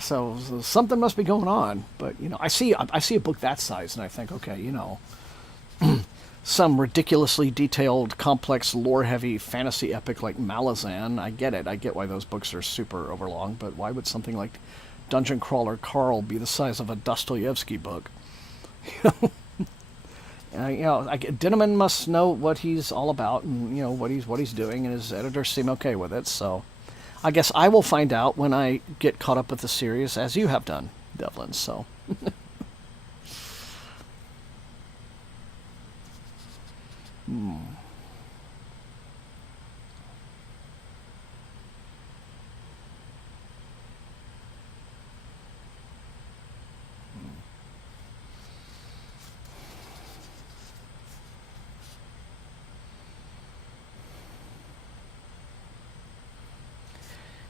So something must be going on, but I see a book that size and I think, okay, some ridiculously detailed, complex, lore-heavy fantasy epic like Malazan. I get it. I get why those books are super overlong, but why would something like Dungeon Crawler Carl be the size of a Dostoevsky book? Dinneman must know what he's all about and what he's doing, and his editors seem okay with it, so. I guess I will find out when I get caught up with the series, as you have done, Devlin, so.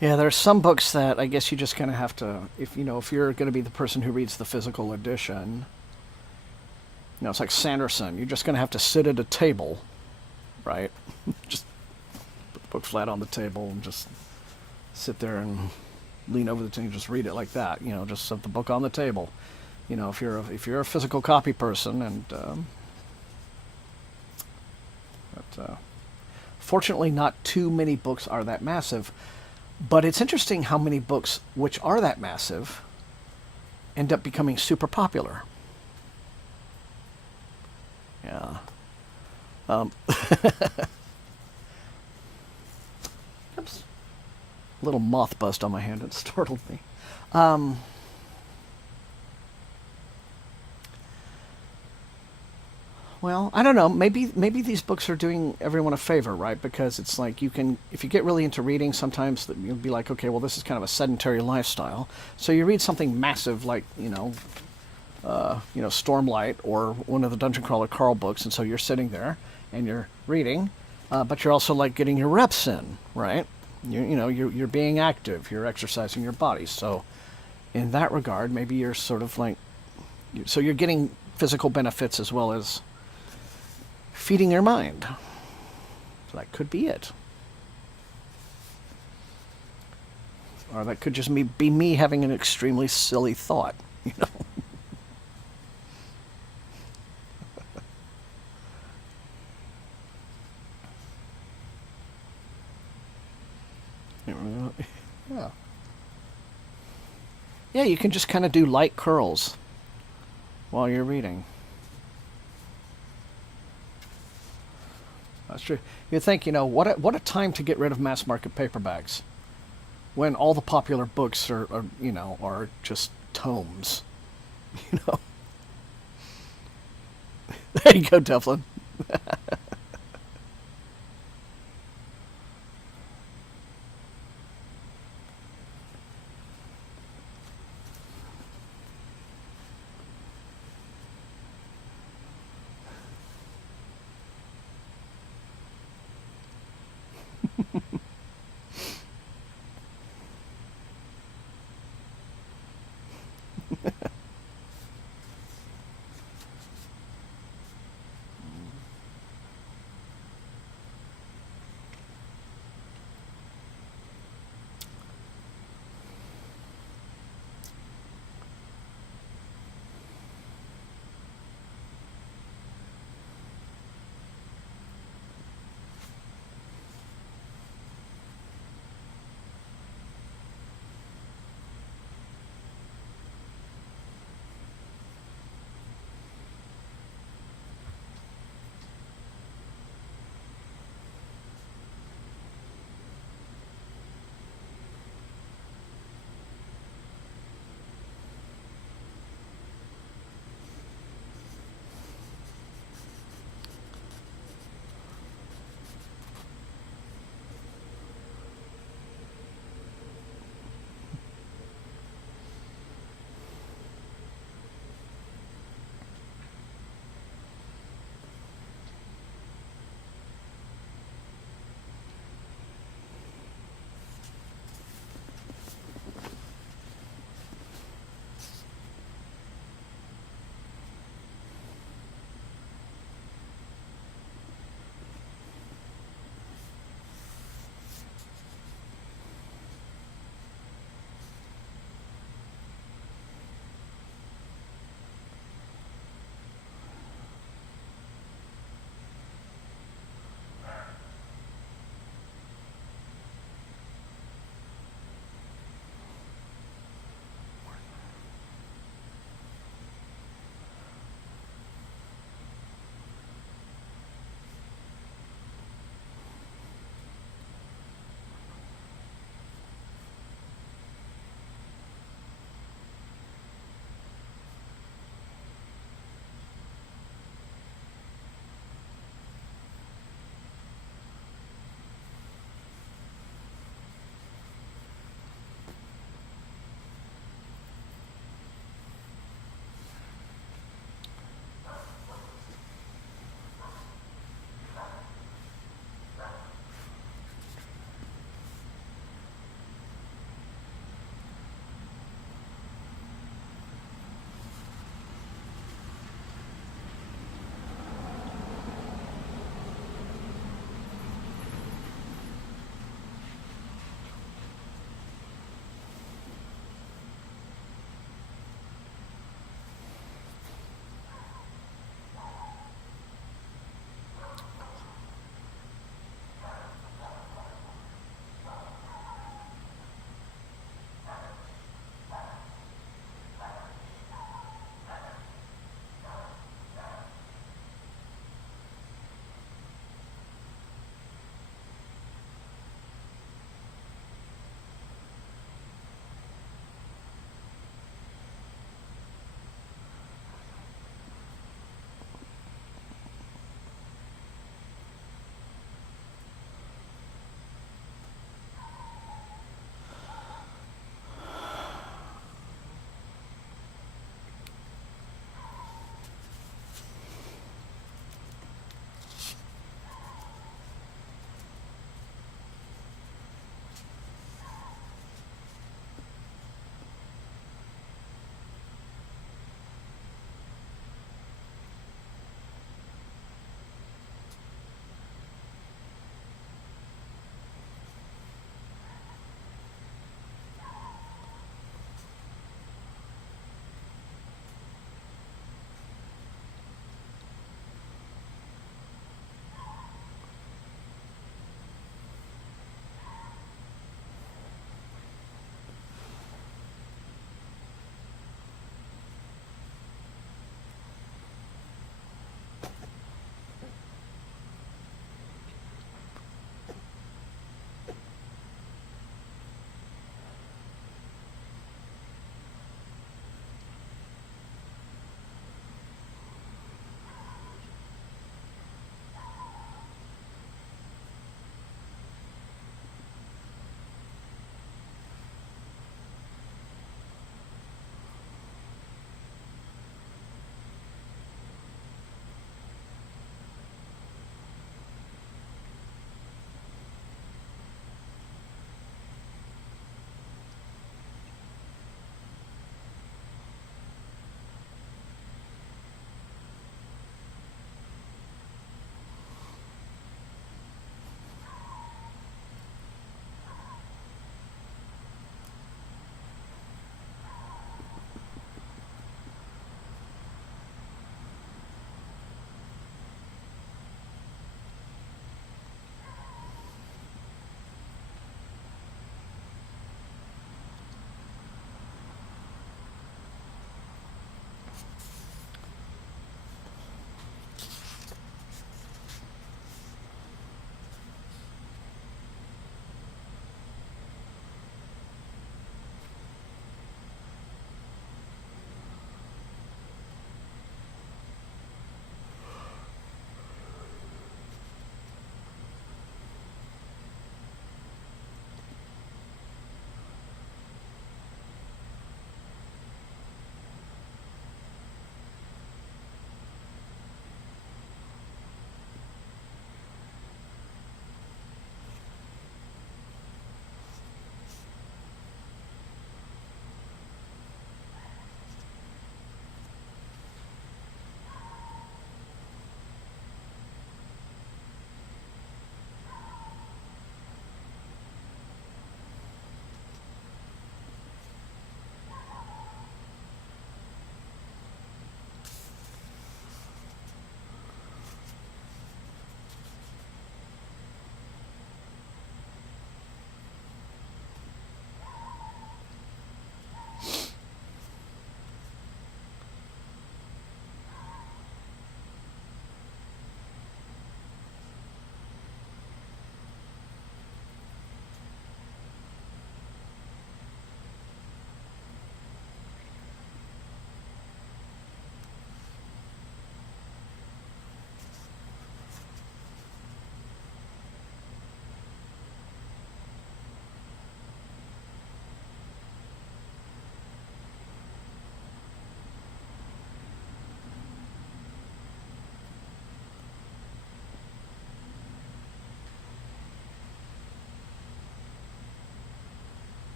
Yeah, there's some books that I guess you just kind of have to, if you're going to be the person who reads the physical edition, it's like Sanderson. You're just going to have to sit at a table, right? Just put the book flat on the table and just sit there and lean over the thing and just read it like that. Just set the book on the table. If you're a physical copy person, and fortunately, not too many books are that massive. But it's interesting how many books which are that massive end up becoming super popular. Yeah. Oops. A little moth buzzed on my hand. It startled me. Well, I don't know. Maybe these books are doing everyone a favor, right? Because it's like if you get really into reading, sometimes you'll be like, okay, well, this is kind of a sedentary lifestyle. So you read something massive like, Stormlight or one of the Dungeon Crawler Carl books, and so you're sitting there and you're reading, but you're also like getting your reps in, right? You're being active, you're exercising your body. So in that regard, maybe you're sort of like, so you're getting physical benefits as well as feeding your mind. So that could be it. Or that could just be me having an extremely silly thought, Yeah. Yeah, you can just kind of do light curls while you're reading. That's true. You think, what a time to get rid of mass market paperbacks, when all the popular books are just tomes. There you go, Devlin.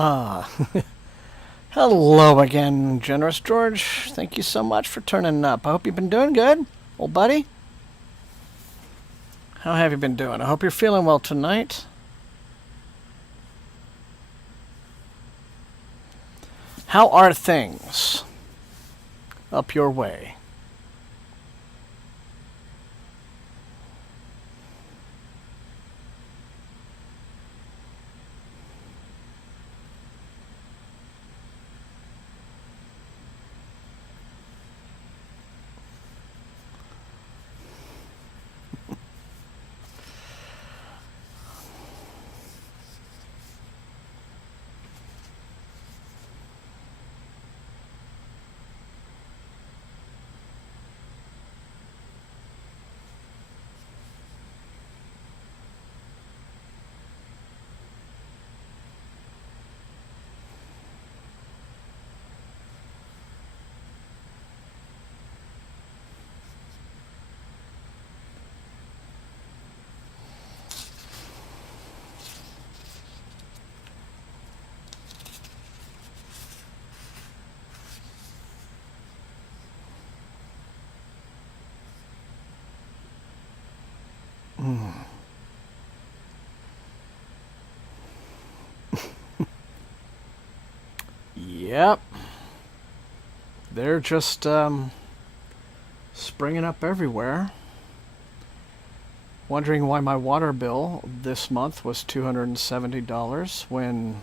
Ah, hello again, Generous George. Thank you so much for turning up. I hope you've been doing good, old buddy. How have you been doing? I hope you're feeling well tonight. How are things up your way? Yep. They're just springing up everywhere. Wondering why my water bill this month was $270 when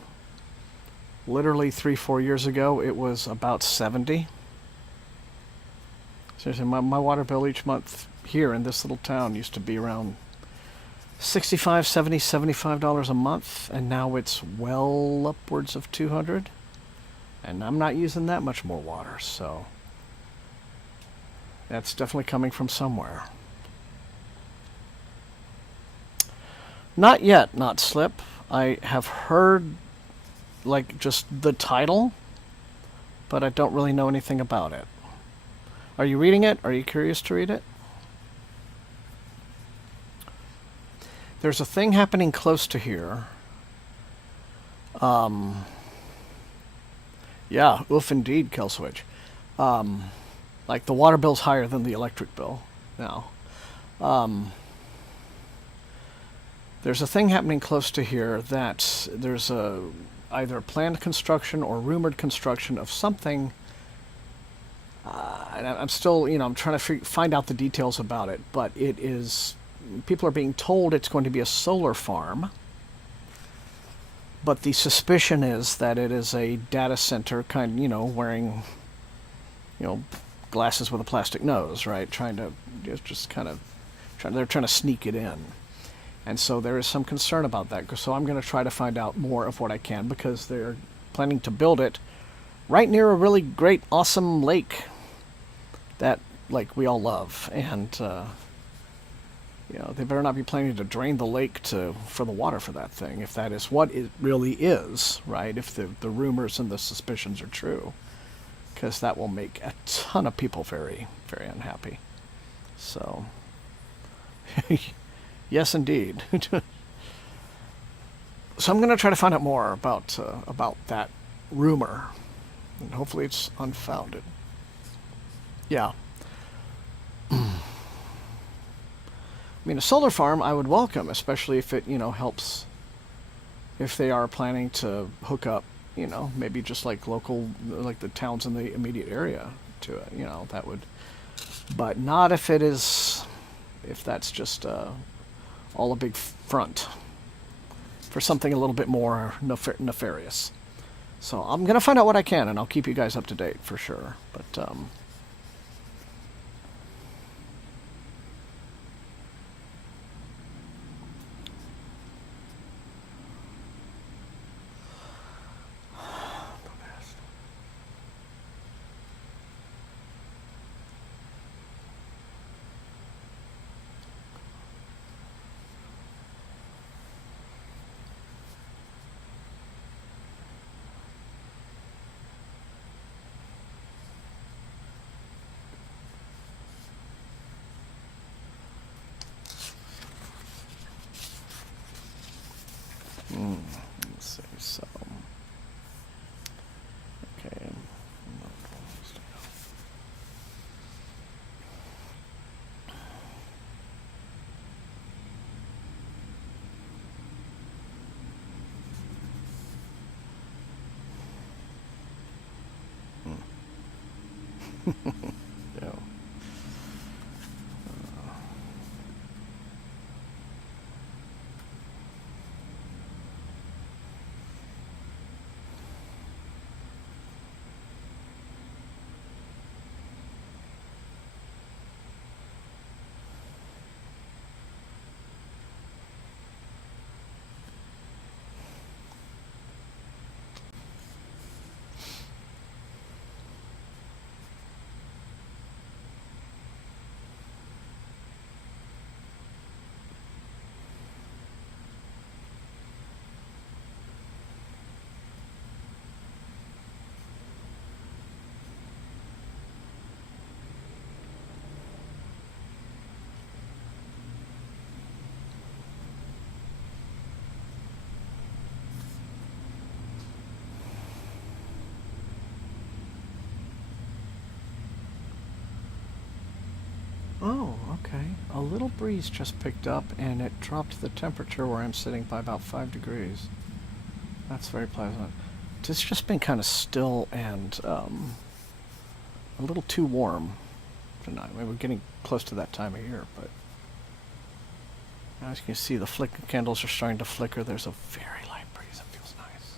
literally 3-4 years ago it was about 70. Seriously, my water bill each month here in this little town used to be around $65, $70, $75 a month, and now it's well upwards of 200. And I'm not using that much more water, so that's definitely coming from somewhere. Not yet, not Slip. I have heard, like, just the title, but I don't really know anything about it. Are you reading it? Are you curious to read it? There's a thing happening close to here. Yeah, oof indeed, Kelswitch. Like the water bill's higher than the electric bill now. There's a thing happening close to here that there's either planned construction or rumored construction of something. And I'm still, I'm trying to find out the details about it, but it is, people are being told it's going to be a solar farm. But the suspicion is that it is a data center kind, wearing, glasses with a plastic nose, right? Trying to they're trying to sneak it in. And so there is some concern about that. So I'm going to try to find out more of what I can, because they're planning to build it right near a really great, awesome lake that, like, we all love. And, they better not be planning to drain the lake for the water for that thing, if that is what it really is, right? If the rumors and the suspicions are true, because that will make a ton of people very, very unhappy. So, yes, indeed. So I'm going to try to find out more about that rumor, and hopefully it's unfounded. Yeah. I mean, a solar farm I would welcome, especially if it, helps, if they are planning to hook up, maybe just like local, like the towns in the immediate area to it, that would, but not if it is, if that's just all a big front for something a little bit more nefarious. So I'm going to find out what I can, and I'll keep you guys up to date for sure, but, Yeah. Oh, okay. A little breeze just picked up, and it dropped the temperature where I'm sitting by about 5 degrees. That's very pleasant. It's just been kind of still and a little too warm tonight. I mean, we're getting close to that time of year, but as you can see, the candles are starting to flicker. There's a very light breeze. It feels nice.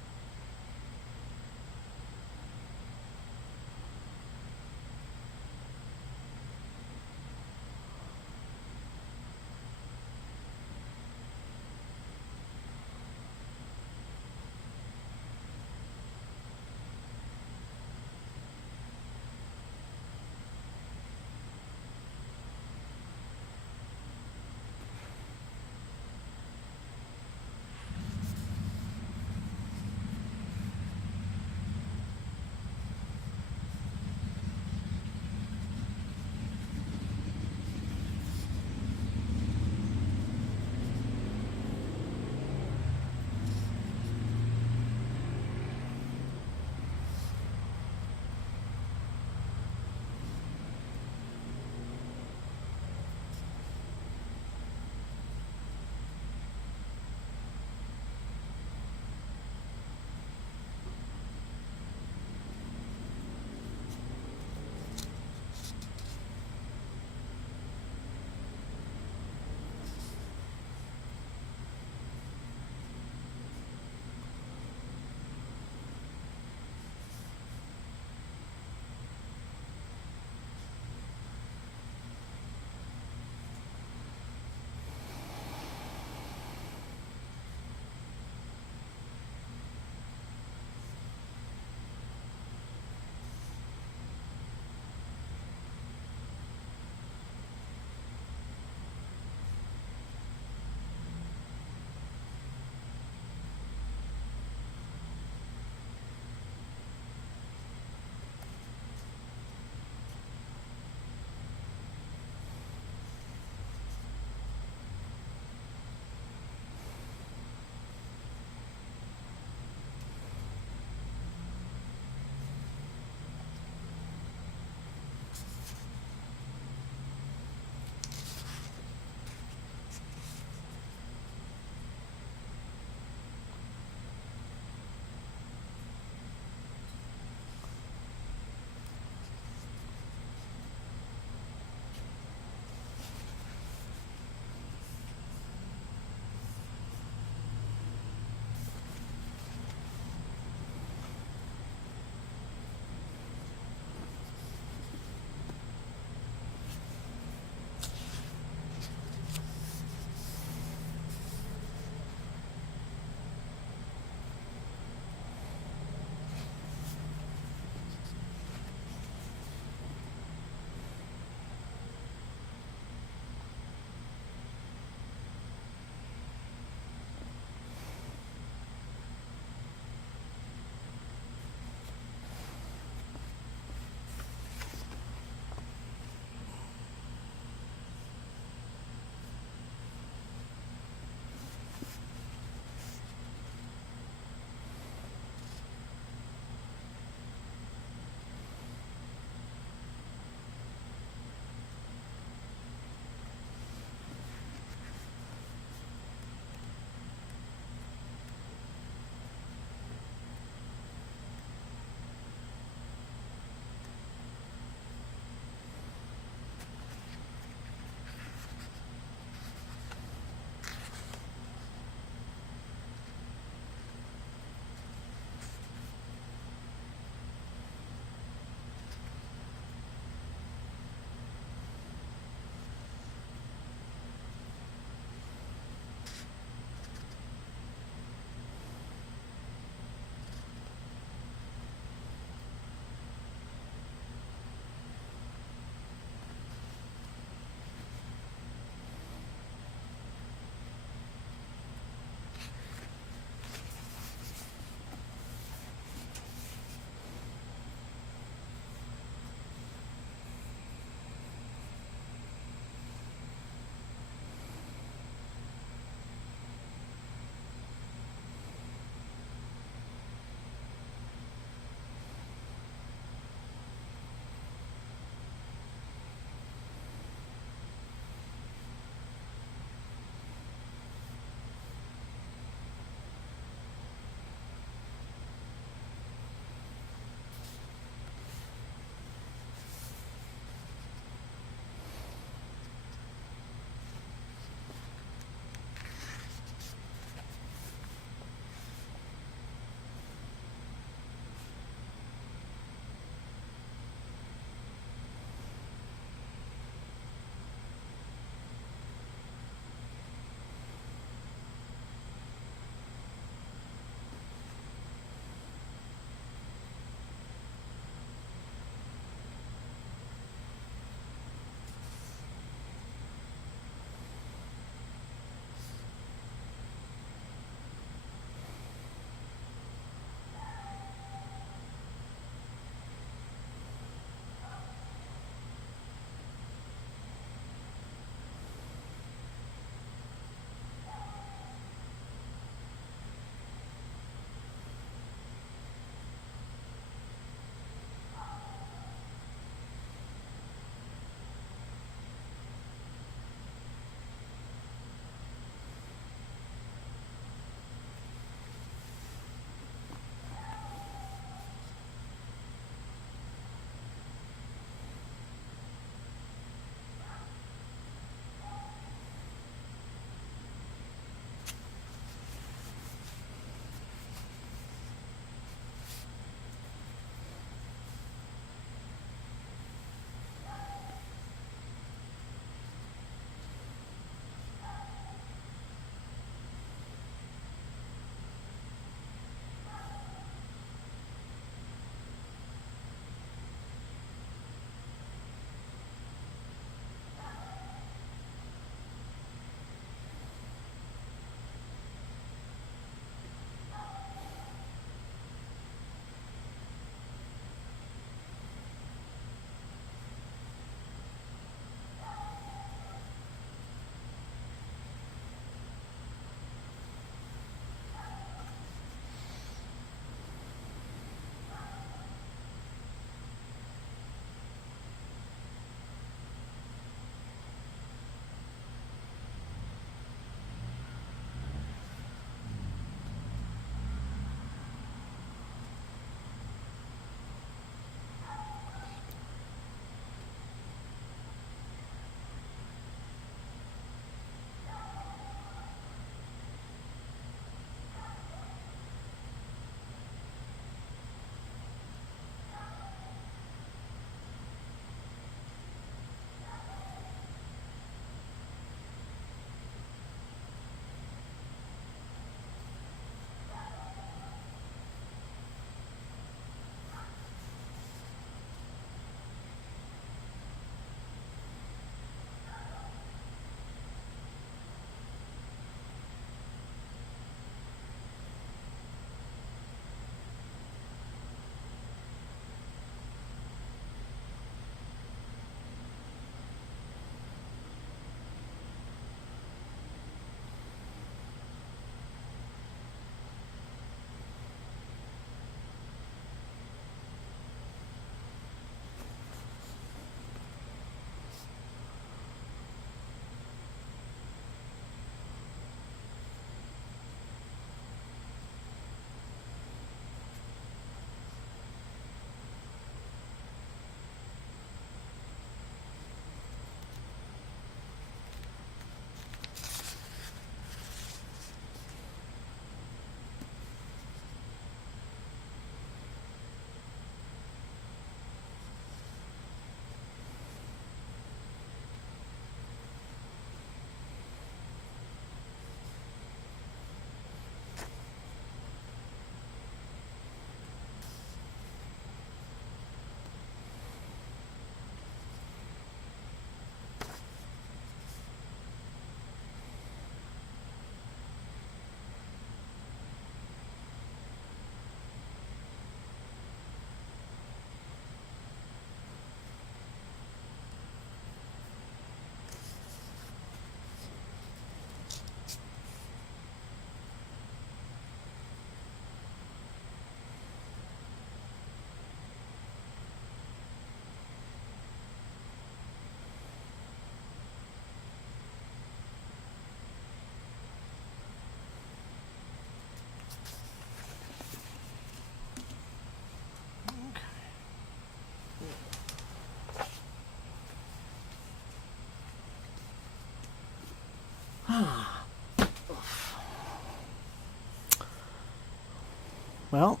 Well,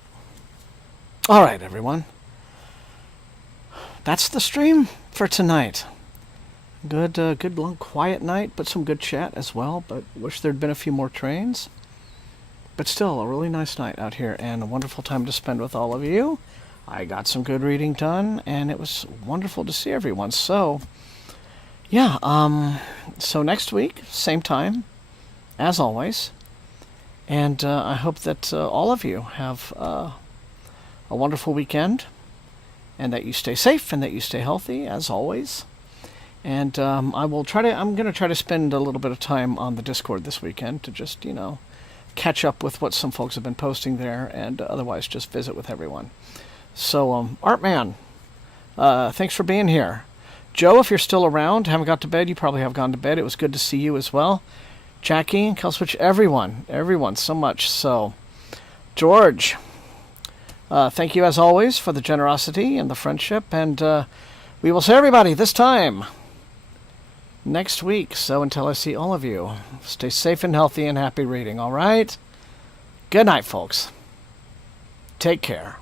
all right, everyone. That's the stream for tonight. Good, long, quiet night, but some good chat as well. But wish there'd been a few more trains. But still, a really nice night out here and a wonderful time to spend with all of you. I got some good reading done, and it was wonderful to see everyone. So, yeah, so next week, same time, as always. And I hope that all of you have a wonderful weekend, and that you stay safe and that you stay healthy, as always. And I'm going to try to spend a little bit of time on the Discord this weekend to just, catch up with what some folks have been posting there, and otherwise just visit with everyone. So, Artman, thanks for being here. Joe, if you're still around, haven't got to bed, you probably have gone to bed. It was good to see you as well. Jackie, Kelswitch, everyone so much. So, George, thank you as always for the generosity and the friendship, and we will see everybody this time next week. So until I see all of you, stay safe and healthy and happy reading, all right? Good night, folks. Take care.